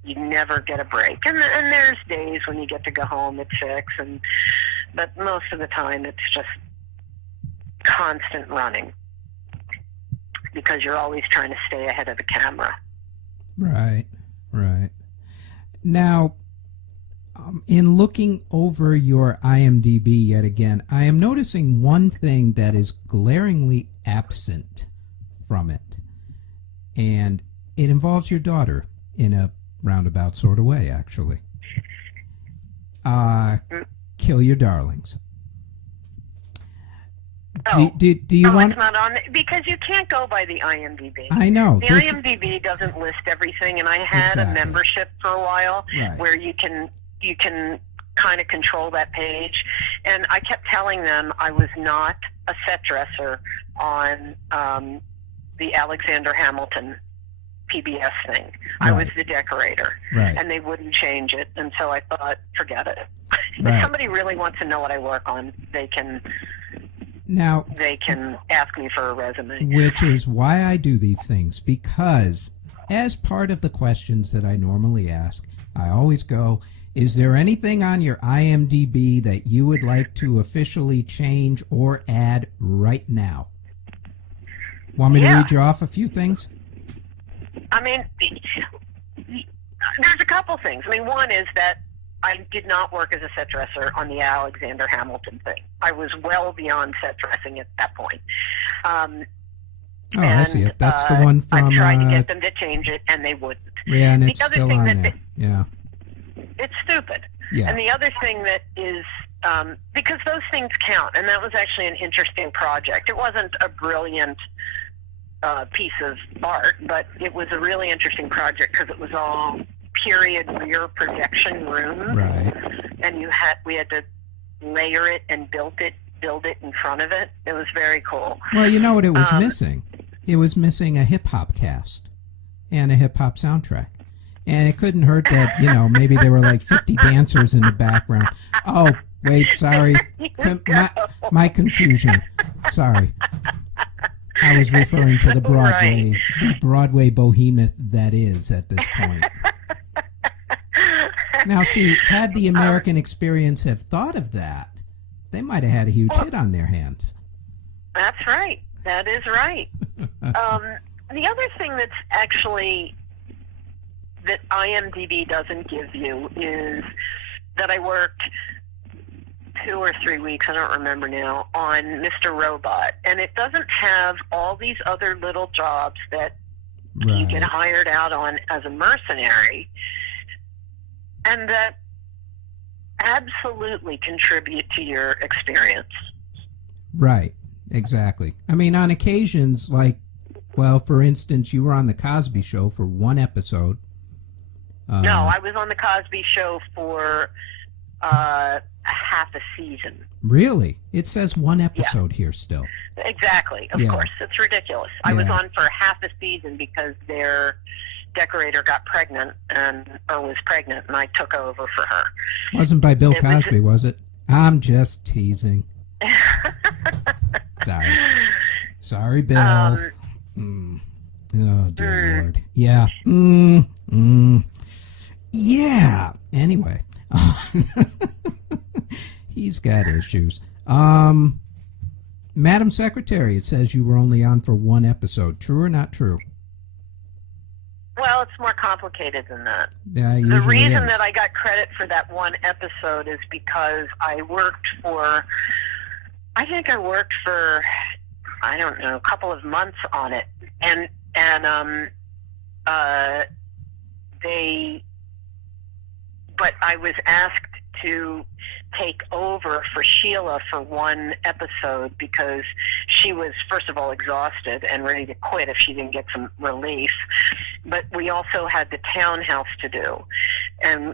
You never get a break. And there's days when you get to go home at 6, but most of the time it's just constant running because you're always trying to stay ahead of the camera. Right. Now, in looking over your IMDb yet again, I am noticing one thing that is glaringly absent from it. And it involves your daughter in a roundabout sort of way, actually. Kill Your Darlings. Do you want? It's not on because you can't go by the IMDb. I know. The IMDb doesn't list everything, and I had Exactly. a membership for a while Right. where you can kind of control that page. And I kept telling them I was not a set dresser on the Alexander Hamilton PBS thing. Right. I was the decorator. Right. And they wouldn't change it. And so I thought, forget it. Right. If somebody really wants to know what I work on, they can ask me for a resume. Which is why I do these things, because as part of the questions that I normally ask, I always go, is there anything on your IMDb that you would like to officially change or add right now? Want me to read you off a few things? I mean, there's a couple things. I mean, one is that I did not work as a set dresser on the Alexander Hamilton thing. I was well beyond set dressing at that point. I see it. That's the one from... I tried to get them to change it, and they wouldn't. Yeah, and it's still on there. Yeah. It's stupid. Yeah. And the other thing that is, because those things count, and that was actually an interesting project. It wasn't a brilliant piece of art, but it was a really interesting project because it was all period rear projection rooms. Right. And we had to layer it and build it in front of it. It was very cool. Well, you know what it was missing? It was missing a hip-hop cast and a hip-hop soundtrack. And it couldn't hurt that, maybe there were like 50 dancers in the background. Oh, wait, sorry. My confusion. Sorry. I was referring to the Broadway behemoth that is at this point. Now, see, had the American Experience have thought of that, they might have had a huge hit on their hands. That's right. That is right. The other thing that's actually that IMDb doesn't give you is that I worked 2 or 3 weeks, I don't remember now, on Mr. Robot. And it doesn't have all these other little jobs that you get hired out on as a mercenary, and that absolutely contribute to your experience. Right, exactly. I mean, on occasions, for instance, you were on The Cosby Show for one episode. No, I was on The Cosby Show for half a season. Really? It says one episode here still. Exactly, of course. It's ridiculous. I was on for half a season because their decorator got pregnant or was pregnant, and I took over for her. Wasn't by Bill Cosby, was it? I'm just teasing. Sorry, Bill. Oh, dear Lord. Yeah. Yeah. Anyway. He's got issues. Madam Secretary, it says you were only on for one episode. True or not true? Well, it's more complicated than that. Yeah, the reason that I got credit for that one episode is because I worked for, a couple of months on it. But I was asked to take over for Sheila for one episode because she was, first of all, exhausted and ready to quit if she didn't get some relief. But we also had the townhouse to do. And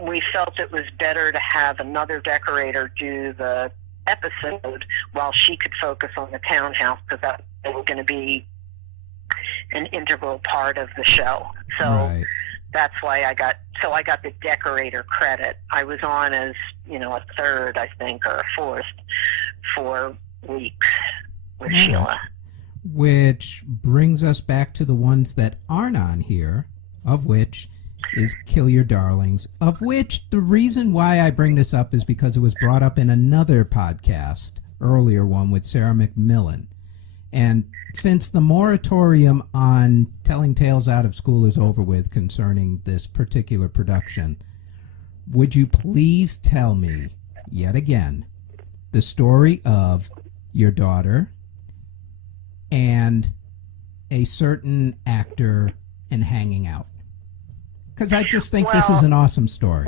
we felt it was better to have another decorator do the episode while she could focus on the townhouse, because that was going to be an integral part of the show. So that's why I got the decorator credit. I was on as, a third, I think, or a fourth for weeks with Sheila. Which brings us back to the ones that aren't on here, of which is Kill Your Darlings, of which the reason why I bring this up is because it was brought up in another podcast, earlier one with Sarah McMillan. And since the moratorium on telling tales out of school is over with concerning this particular production, would you please tell me, yet again, the story of your daughter and a certain actor and hanging out? Because I just think this is an awesome story.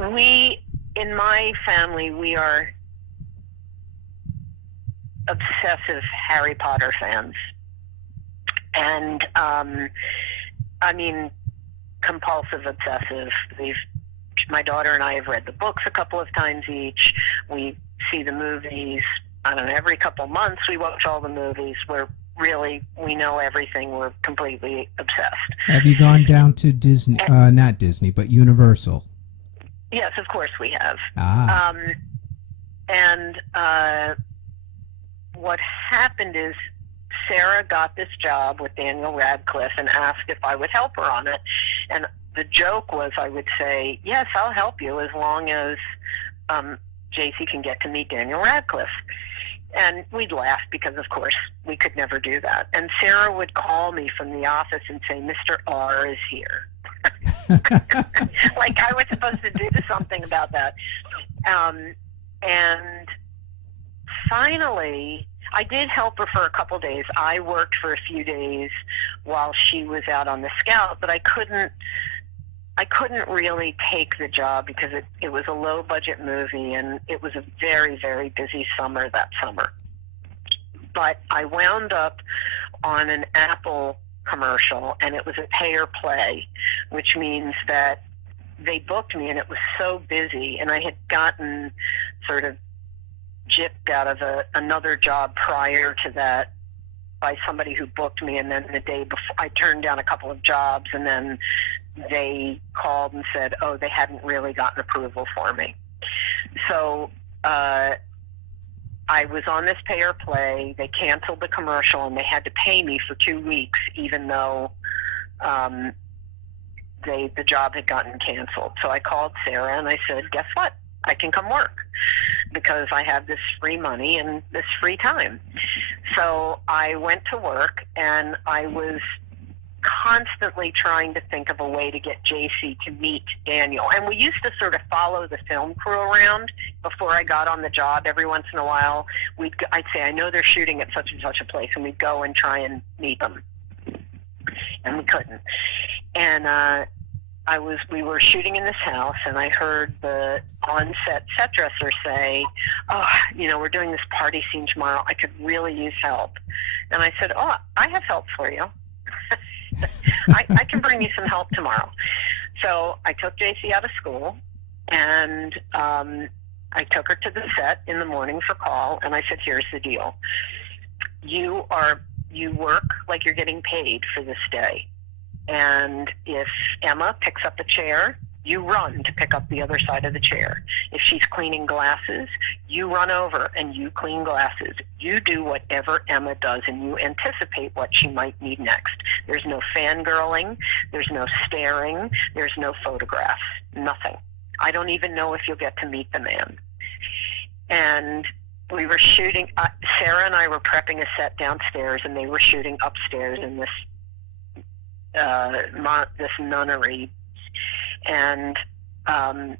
In my family, we are obsessive Harry Potter fans. And, compulsive obsessive. My daughter and I have read the books a couple of times each. We see the movies, every couple months we watch all the movies. We know everything. We're completely obsessed. Have you gone down to Disney, not Disney, but Universal? Yes, of course we have. What happened is Sarah got this job with Daniel Radcliffe and asked if I would help her on it. And the joke was I would say, yes, I'll help you as long as JC can get to meet Daniel Radcliffe. And we'd laugh because, of course, we could never do that. And Sarah would call me from the office and say, Mr. R is here. Like I was supposed to do something about that. And finally, I did help her for a couple days. I worked for a few days while she was out on the scout, but I couldn't really take the job because it was a low budget movie and it was a very, very busy summer that summer. But I wound up on an Apple commercial, and it was a pay or play, which means that they booked me, and it was so busy, and I had gotten sort of gypped out of another job prior to that by somebody who booked me, and then the day before I turned down a couple of jobs, and then they called and said, oh, they hadn't really gotten approval for me. So I was on this pay or play. They canceled the commercial, and they had to pay me for 2 weeks, even though the job had gotten canceled. So I called Sarah, and I said, guess what? I can come work because I have this free money and this free time. So I went to work, and I was constantly trying to think of a way to get JC to meet Daniel. And we used to sort of follow the film crew around before I got on the job. Every once in a while, I'd say, I know they're shooting at such and such a place, and we'd go and try and meet them. And we couldn't. And we were shooting in this house, and I heard the on-set set dresser say, oh, we're doing this party scene tomorrow. I could really use help. And I said, oh, I have help for you. I can bring you some help tomorrow. So I took JC out of school, and I took her to the set in the morning for call, and I said, here's the deal. You work like you're getting paid for this day. And if Emma picks up a chair, you run to pick up the other side of the chair. If she's cleaning glasses, you run over and you clean glasses. You do whatever Emma does, and you anticipate what she might need next. There's no fangirling. There's no staring. There's no photographs. Nothing. I don't even know if you'll get to meet the man. And we were shooting, Sarah and I were prepping a set downstairs, and they were shooting upstairs in this nunnery. And I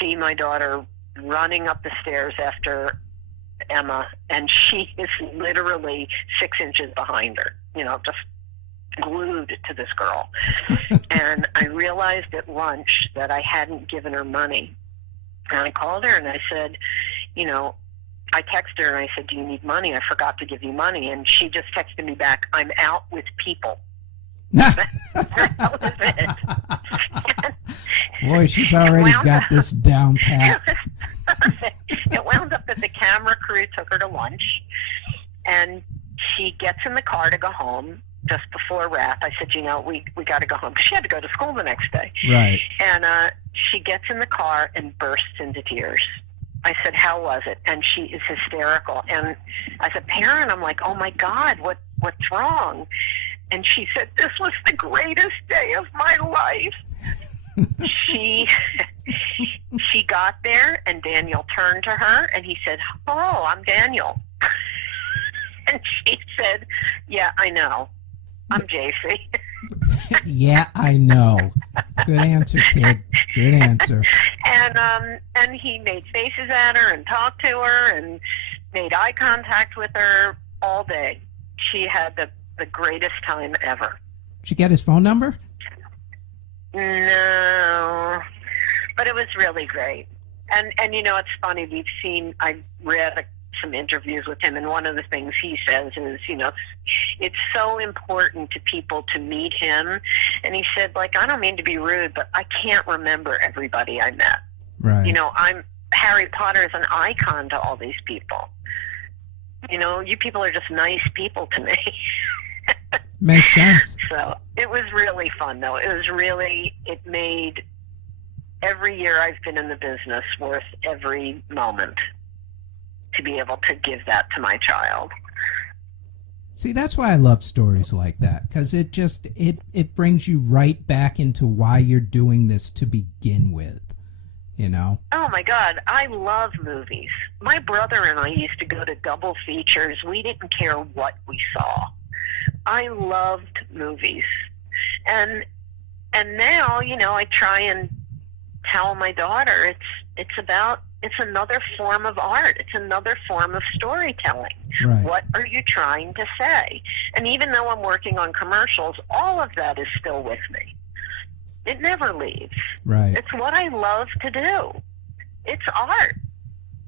see my daughter running up the stairs after Emma, and she is literally 6 inches behind her, just glued to this girl. And I realized at lunch that I hadn't given her money. And I called her and I said, I texted her and I said, do you need money? I forgot to give you money. And she just texted me back, I'm out with people. That was it. Boy, she's already got this down pat. It wound up that the camera crew took her to lunch, and she gets in the car to go home just before wrap. I said, we got to go home, because she had to go to school the next day. Right. And she gets in the car and bursts into tears. I said, how was it? And she is hysterical. And as a parent, I'm like, oh my God, what's wrong? And she said, this was the greatest day of my life. She got there, and Daniel turned to her, and he said, oh, I'm Daniel. And she said, yeah, I know. I'm JC. Yeah, I know. Good answer, kid. Good answer. And he made faces at her and talked to her and made eye contact with her all day. She had the greatest time ever. Did you get his phone number? No, but it was really great. And it's funny, I read some interviews with him, and one of the things he says is, it's so important to people to meet him. And he said, I don't mean to be rude, but I can't remember everybody I met. Right. Harry Potter is an icon to all these people. You people are just nice people to me. Makes sense. So it was really fun, though. It made every year I've been in the business worth every moment to be able to give that to my child. See, that's why I love stories like that, because it brings you right back into why you're doing this to begin with, Oh my God, I love movies. My brother and I used to go to double features. We didn't care what we saw. I loved movies. And And now, I try and tell my daughter it's another form of art. It's another form of storytelling. Right. What are you trying to say? And even though I'm working on commercials, all of that is still with me. It never leaves. Right. It's what I love to do. It's art.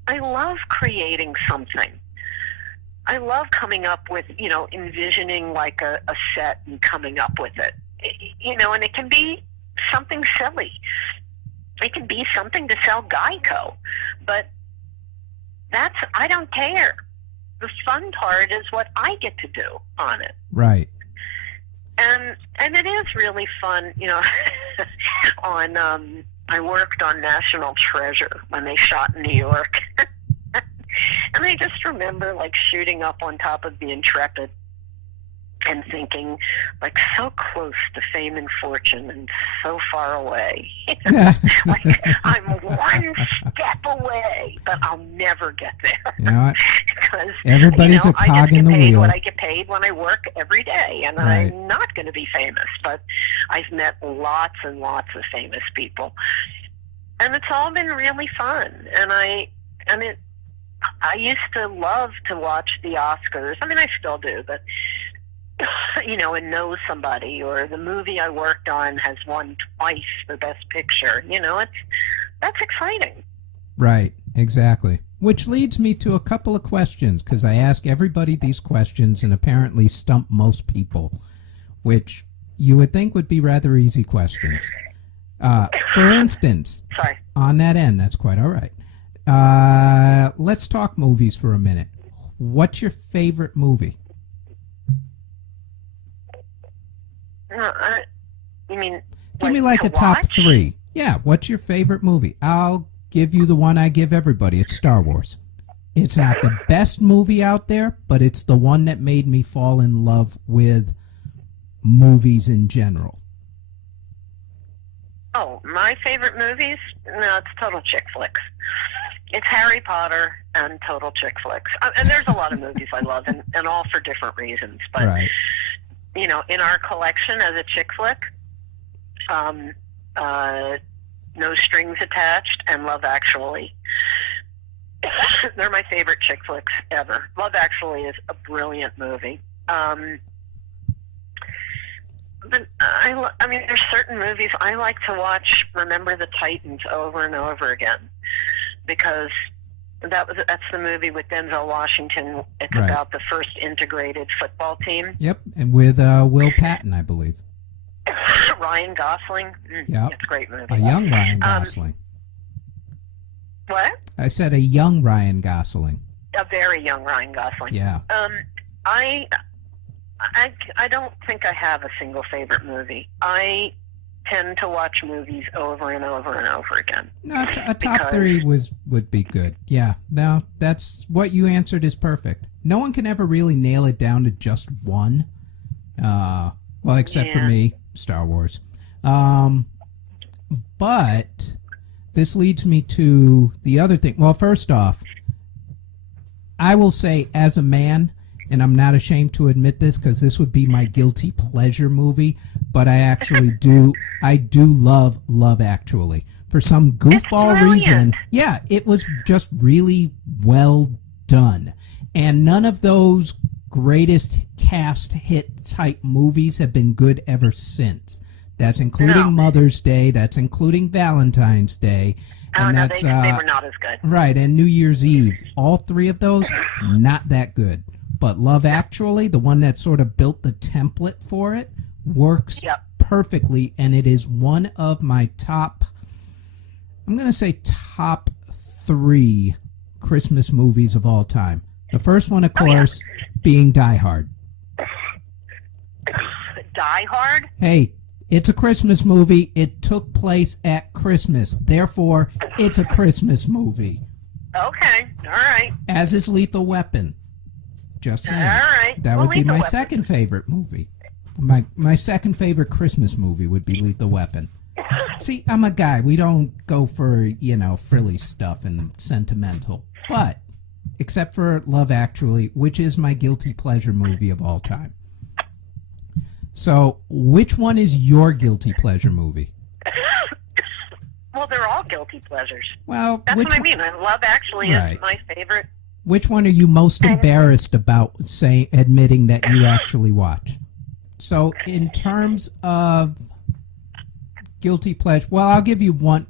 I love creating something. I love coming up with, envisioning like a set and coming up with it. And it can be something silly. It can be something to sell Geico. But I don't care. The fun part is what I get to do on it. Right. And it is really fun, I worked on National Treasure when they shot in New York. And I just remember, like, shooting up on top of the Intrepid and thinking, like, so close to fame and fortune and so far away. Like, I'm one step away, but I'll never get there. You know what? Because everybody's a cog in the I just get paid wheel. what I get paid when I work every day, and Right. I'm not going to be famous. But I've met lots and lots of famous people, and it's all been really fun. And I used to love to watch the Oscars. I mean, I still do, but and know somebody, or the movie I worked on has won twice the Best Picture. That's exciting. Right, exactly. Which leads me to a couple of questions, because I ask everybody these questions and apparently stump most people, which you would think would be rather easy questions. For instance, Sorry. on that end, that's quite all right. Let's talk movies for a minute. What's your favorite movie? You mean, Give me like to a top watch? 3. Yeah, what's your favorite movie? I'll give you the one I give everybody. It's Star Wars. It's not the best movie out there, but it's the one that made me fall in love with movies in general. Oh, my favorite movies? No, it's total chick flicks. It's Harry Potter and total chick flicks. And there's a lot of movies I love, and all for different reasons. But, Right. in our collection as a chick flick, No Strings Attached and Love Actually. They're my favorite chick flicks ever. Love Actually is a brilliant movie. But there's certain movies I like to watch. Remember the Titans over and over again, because that's the movie with Denzel Washington. It's Right. about the first integrated football team. Yep, and with Will Patton, I believe. Ryan Gosling. Yep. It's a great movie. A young Ryan Gosling. What? I said a young Ryan Gosling. A very young Ryan Gosling. Yeah. I don't think I have a single favorite movie. I tend to watch movies over and over and over again. No, a top 3 would be good. Yeah. No, that's what you answered is perfect. No one can ever really nail it down to just one. Well, except for me, Star Wars. But this leads me to the other thing. Well, first off, I will say as a man, and I'm not ashamed to admit this because this would be my guilty pleasure movie, but I do love Love Actually. For some goofball reason, yeah, it was just really well done. And none of those greatest cast hit type movies have been good ever since. That's including Mother's Day, that's including Valentine's Day. And no, that's, they were not as good. Right, and New Year's Eve. All 3 of those, not that good. But Love Actually, the one that sort of built the template for it, works perfectly, and it is one of my top 3 Christmas movies of all time. The first one, of course, being Die Hard. Die Hard? Hey, it's a Christmas movie. It took place at Christmas. Therefore, it's a Christmas movie. Okay, all right. As is Lethal Weapon. Just saying. All right. That would be Lethal my Weapon. second favorite movie. My second favorite Christmas movie would be Lethal Weapon. See, I'm a guy. We don't go for, frilly stuff and sentimental. But, except for Love Actually, which is my guilty pleasure movie of all time. So, which one is your guilty pleasure movie? Well, they're all guilty pleasures. Well, That's what I mean. Love Actually Right. is my favorite. Which one are you most embarrassed about admitting that you actually watch? So, in terms of guilty pleasure, well, I'll give you one.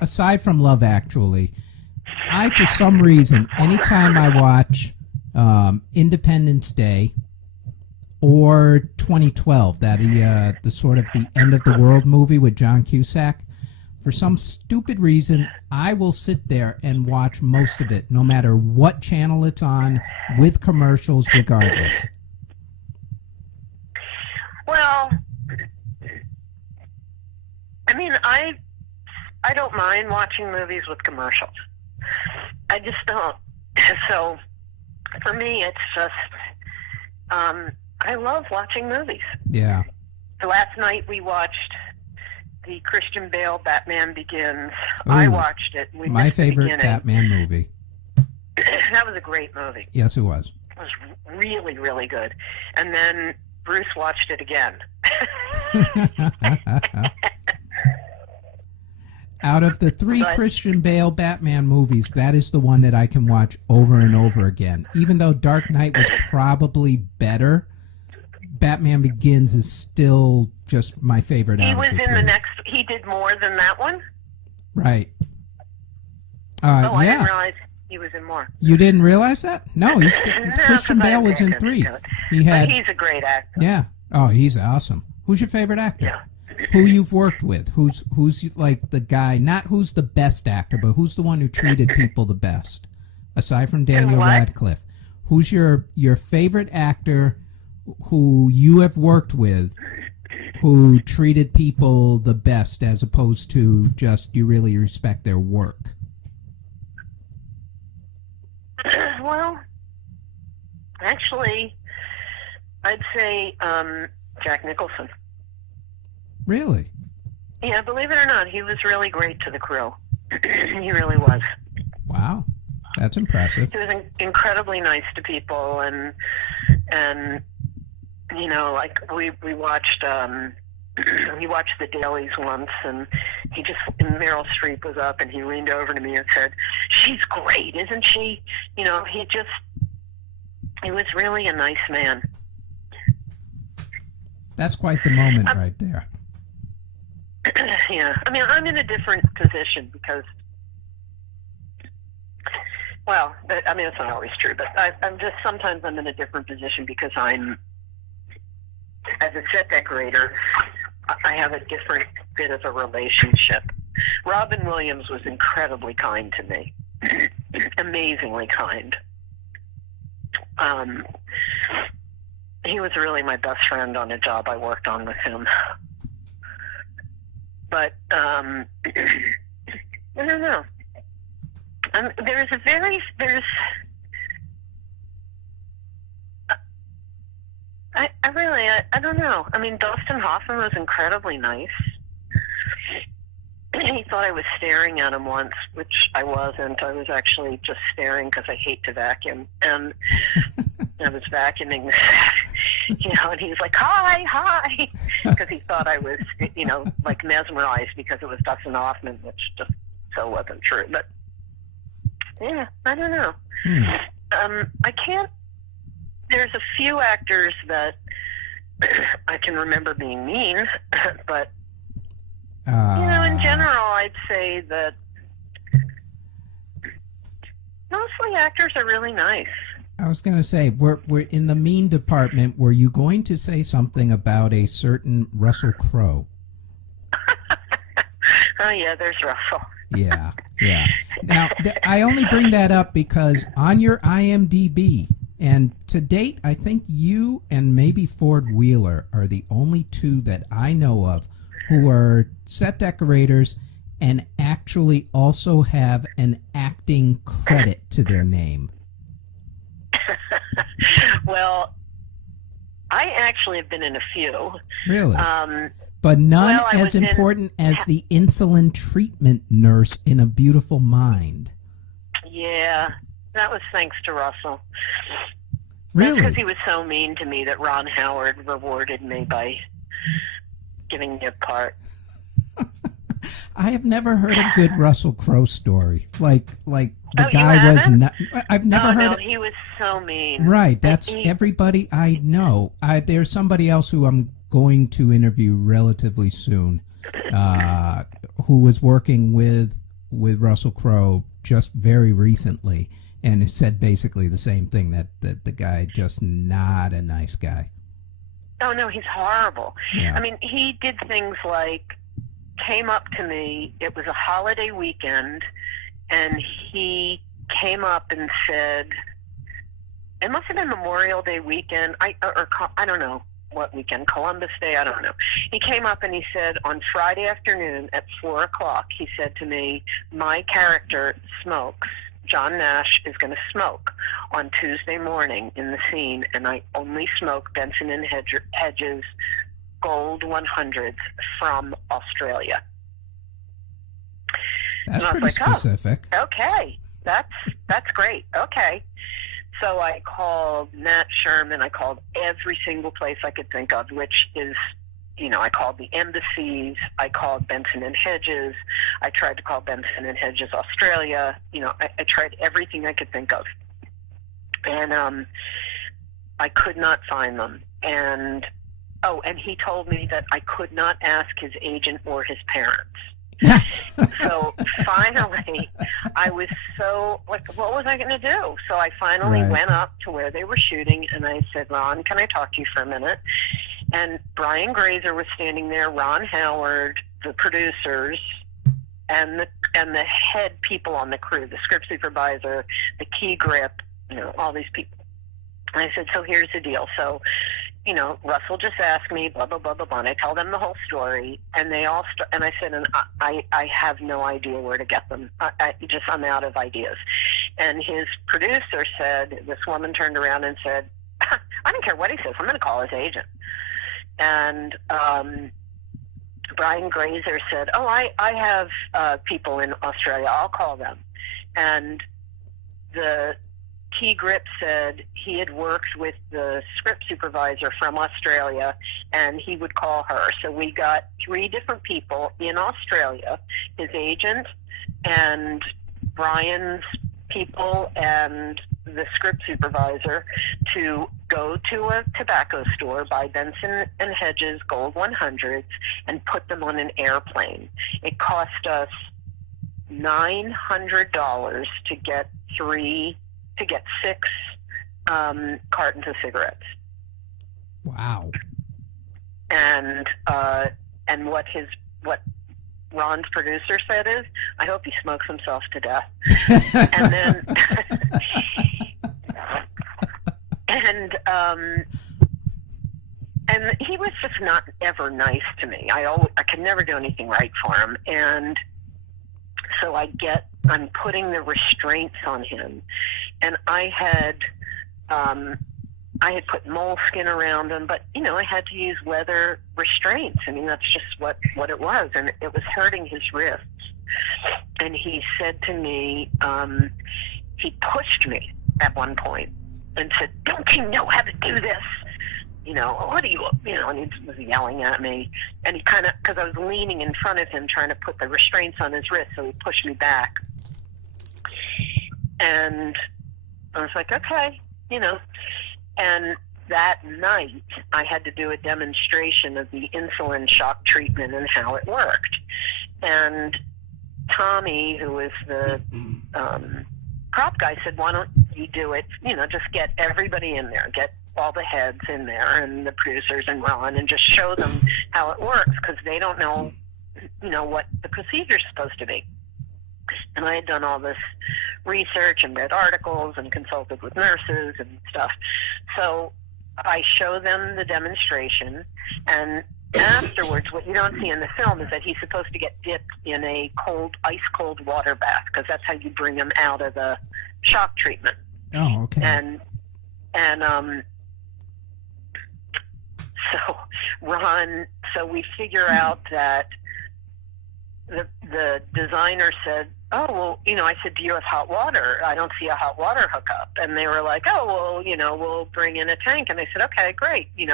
Aside from Love Actually, for some reason, anytime I watch Independence Day or 2012, the sort of the end of the world movie with John Cusack, for some stupid reason, I will sit there and watch most of it, no matter what channel it's on, with commercials, regardless. Well, I mean, I don't mind watching movies with commercials. I just don't. So, for me, it's just, I love watching movies. Yeah. So last night we watched the Christian Bale Batman Begins. Ooh, I watched it. We my missed the favorite beginning. Batman movie. That was a great movie. Yes, it was. It was really, really good. And then Bruce watched it again. Out of the three Christian Bale Batman movies, that is the one that I can watch over and over again. Even though Dark Knight was probably better, Batman Begins is still just my favorite. He was in the next. He did more than that one. Right. I yeah. didn't realize he was in more. You didn't realize that? No, Christian 'cause I Bale was didn't in pay 3. attention to it. He had. But he's a great actor. Yeah. Oh, he's awesome. Who's your favorite actor? Yeah. Who you've worked with? Who's like the guy? Not who's the best actor, but who's the one who treated people the best, aside from Daniel What? Radcliffe? Who's your favorite actor who you have worked with, who treated people the best, as opposed to just you really respect their work? Well, actually, I'd say Jack Nicholson. Really? Yeah, believe it or not, he was really great to the crew. He really was. Wow, that's impressive. He was incredibly nice to people, and you know, like we watched we watched the dailies once, and Meryl Streep was up, and he leaned over to me and said, "She's great, isn't she?" You know, he was really a nice man. That's quite the moment right there. Yeah, I mean, I'm in a different position because, well, I mean, it's not always true, but sometimes I'm in a different position because I'm, as a set decorator, I have a different bit of a relationship. Robin Williams was incredibly kind to me, amazingly kind. He was really my best friend on a job I worked on with him. But, I don't know. I don't know. I mean, Dustin Hoffman was incredibly nice. He thought I was staring at him once, which I wasn't. I was actually just staring because I hate to vacuum. And I was vacuuming the set, you know, and he's like, hi, because he thought I was, you know, like mesmerized because it was Dustin Hoffman, which just so wasn't true. But, yeah, I don't know. I can't, there's a few actors that I can remember being mean, but, you know, in general, I'd say that mostly actors are really nice. I was going to say, we're in the mean department. Were you going to say something about a certain Russell Crowe? Oh, yeah, there's Russell. Yeah. Now, I only bring that up because on your IMDb, and to date, I think you and maybe Ford Wheeler are the only two that I know of who are set decorators and actually also have an acting credit to their name. Well, I actually have been in a few. Really? But none well, as important as the insulin treatment nurse in A Beautiful Mind. Yeah, that was thanks to Russell. Really? That's because he was so mean to me that Ron Howard rewarded me by giving me a part. I have never heard a good Russell Crowe story. Like the Oh, guy you was haven't? not. I've never Oh, heard. no, he was so mean. Right, that's He- everybody I know. There's somebody else who I'm going to interview relatively soon, who was working with Russell Crowe just very recently, and it said basically the same thing, that the guy just not a nice guy. Oh, no, he's horrible. Yeah. I mean, he did things like came up to me. It was a holiday weekend, and he came up and said, it must have been Memorial Day weekend, I don't know what weekend, Columbus Day, I don't know. He came up and he said, on Friday afternoon at 4 o'clock, he said to me, my character smokes. John Nash is going to smoke on Tuesday morning in the scene, and I only smoke Benson and Hedges Gold 100s from Australia. That's And I pretty was like, specific. Oh, okay, that's great. Okay. So I called Nat Sherman. I called every single place I could think of, which is, I called the embassies. I called Benson and Hedges. I tried to call Benson and Hedges Australia. I tried everything I could think of. And I could not find them. And he told me that I could not ask his agent or his parents. So finally, I was so, what was I going to do? So I finally Right. went up to where they were shooting, and I said, Ron, can I talk to you for a minute? And Brian Grazer was standing there, Ron Howard, the producers, and the head people on the crew, the script supervisor, the key grip, all these people. And I said, so here's the deal. So, Russell just asked me, blah, blah, blah, blah, blah. And I tell them the whole story. And they all, and I said, and I have no idea where to get them. I'm out of ideas. And his producer said, this woman turned around and said, I don't care what he says. I'm going to call his agent. And Brian Grazer said, I have people in Australia. I'll call them. And the Key Grip said he had worked with the script supervisor from Australia, and he would call her. So we got 3 different people in Australia, his agent and Brian's people and the script supervisor, to go to a tobacco store, buy Benson and Hedges Gold 100s, and put them on an airplane. It cost us $900 to get 6 cartons of cigarettes. Wow. And what Ron's producer said is, I hope he smokes himself to death. And then and he was just not ever nice to me. I could never do anything right for him. And so I'm putting the restraints on him, and I had put moleskin around him, but I had to use leather restraints. I mean, that's just what it was, and it was hurting his wrists. And he said to me, he pushed me at one point and said, "Don't you know how to do this? What do you?" And he was yelling at me, and he kind of, because I was leaning in front of him trying to put the restraints on his wrist, so he pushed me back. And I was like, okay, And that night, I had to do a demonstration of the insulin shock treatment and how it worked. And Tommy, who was the prop guy, said, why don't you do it? Just get everybody in there, get all the heads in there and the producers and Ron, and just show them how it works, because they don't know, what the procedure's supposed to be. And I had done all this research and read articles and consulted with nurses and stuff. So I show them the demonstration, and afterwards, what you don't see in the film is that he's supposed to get dipped in a ice-cold water bath, because that's how you bring him out of the shock treatment. Oh, okay. And so we figure out that the designer said, oh, well, I said, do you have hot water? I don't see a hot water hookup. And they were like, oh, well, we'll bring in a tank. And I said, okay, great. You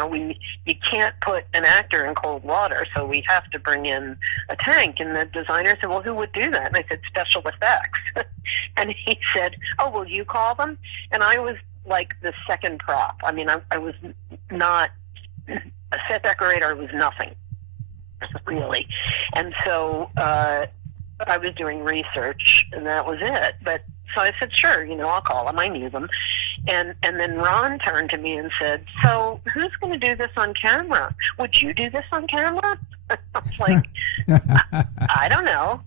can't put an actor in cold water, so we have to bring in a tank. And the designer said, well, who would do that? And I said, special effects. And he said, oh, will you call them? And I was like the second prop. I mean, I was not a set decorator. I was nothing, really. And so I was doing research, and that was it. But so I said, sure, I'll call them. I knew them. And then Ron turned to me and said, so who's going to do this on camera? Would you do this on camera? I was like, I don't know,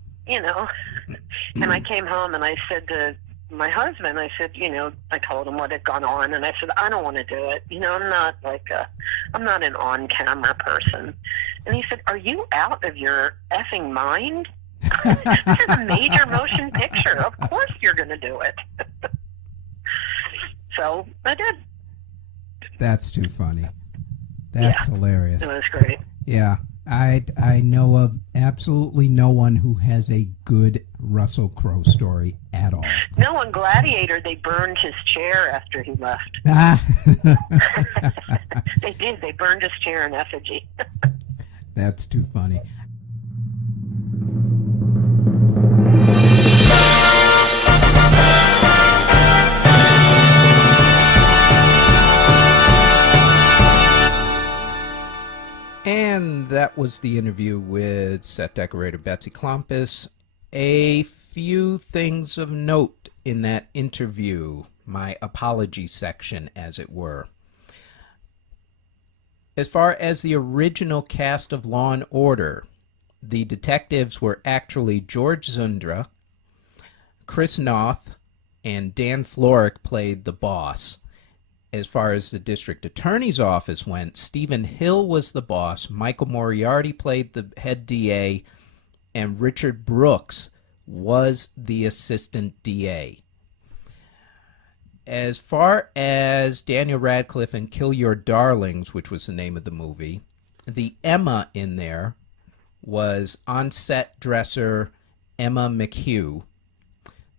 And I came home and I said to my husband, I said, I told him what had gone on, and I said, I don't want to do it. I'm not an on-camera person. And he said, are you out of your effing mind? This is a major motion picture. Of course you're going to do it. So I did. That's too funny. That's hilarious. It was great. Yeah. I know of absolutely no one who has a good Russell Crowe story at all. No, on Gladiator, they burned his chair after he left. They did. They burned his chair in effigy. That's too funny. And that was the interview with set decorator Betsy Klompus. A few things of note in that interview, my apology section, as it were. As far as the original cast of Law and Order, the detectives were actually George Zundra, Chris Noth, and Dan Florek played the boss. As far as the district attorney's office went, Stephen Hill was the boss, Michael Moriarty played the head DA, and Richard Brooks was the assistant DA. As far as Daniel Radcliffe and Kill Your Darlings, which was the name of the movie, the Emma in there was on-set dresser Emma McHugh.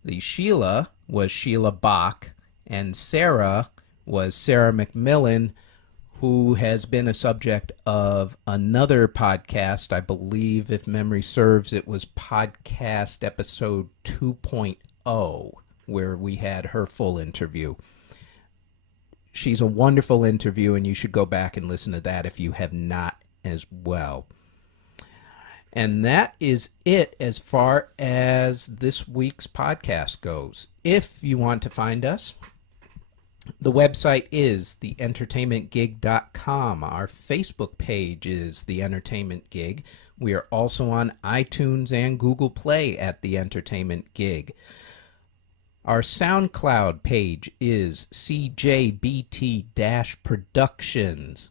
The Sheila was Sheila Bach, and Sarah was Sarah McMillan, who has been a subject of another podcast. I believe, if memory serves, it was podcast episode 2.0, where we had her full interview. She's a wonderful interview, and you should go back and listen to that if you have not as well. And that is it as far as this week's podcast goes. If you want to find us, the website is theentertainmentgig.com. Our Facebook page is The Entertainment Gig. We are also on iTunes and Google Play at The Entertainment Gig. Our SoundCloud page is CJBT-Productions.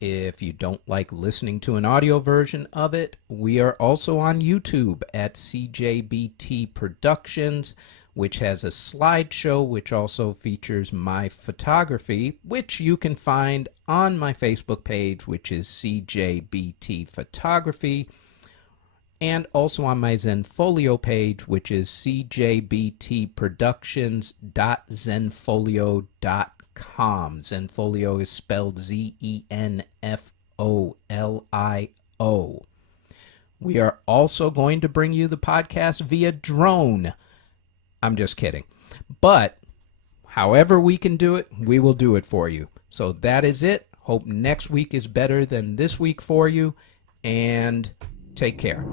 If you don't like listening to an audio version of it, we are also on YouTube at CJBT Productions, which has a slideshow which also features my photography, which you can find on my Facebook page, which is CJBT Photography, and also on my Zenfolio page, which is cjbtproductions.zenfolio.com. Zenfolio is spelled Zenfolio. We are also going to bring you the podcast via drone. I'm just kidding. But however we can do it, we will do it for you. So that is it. Hope next week is better than this week for you. And take care.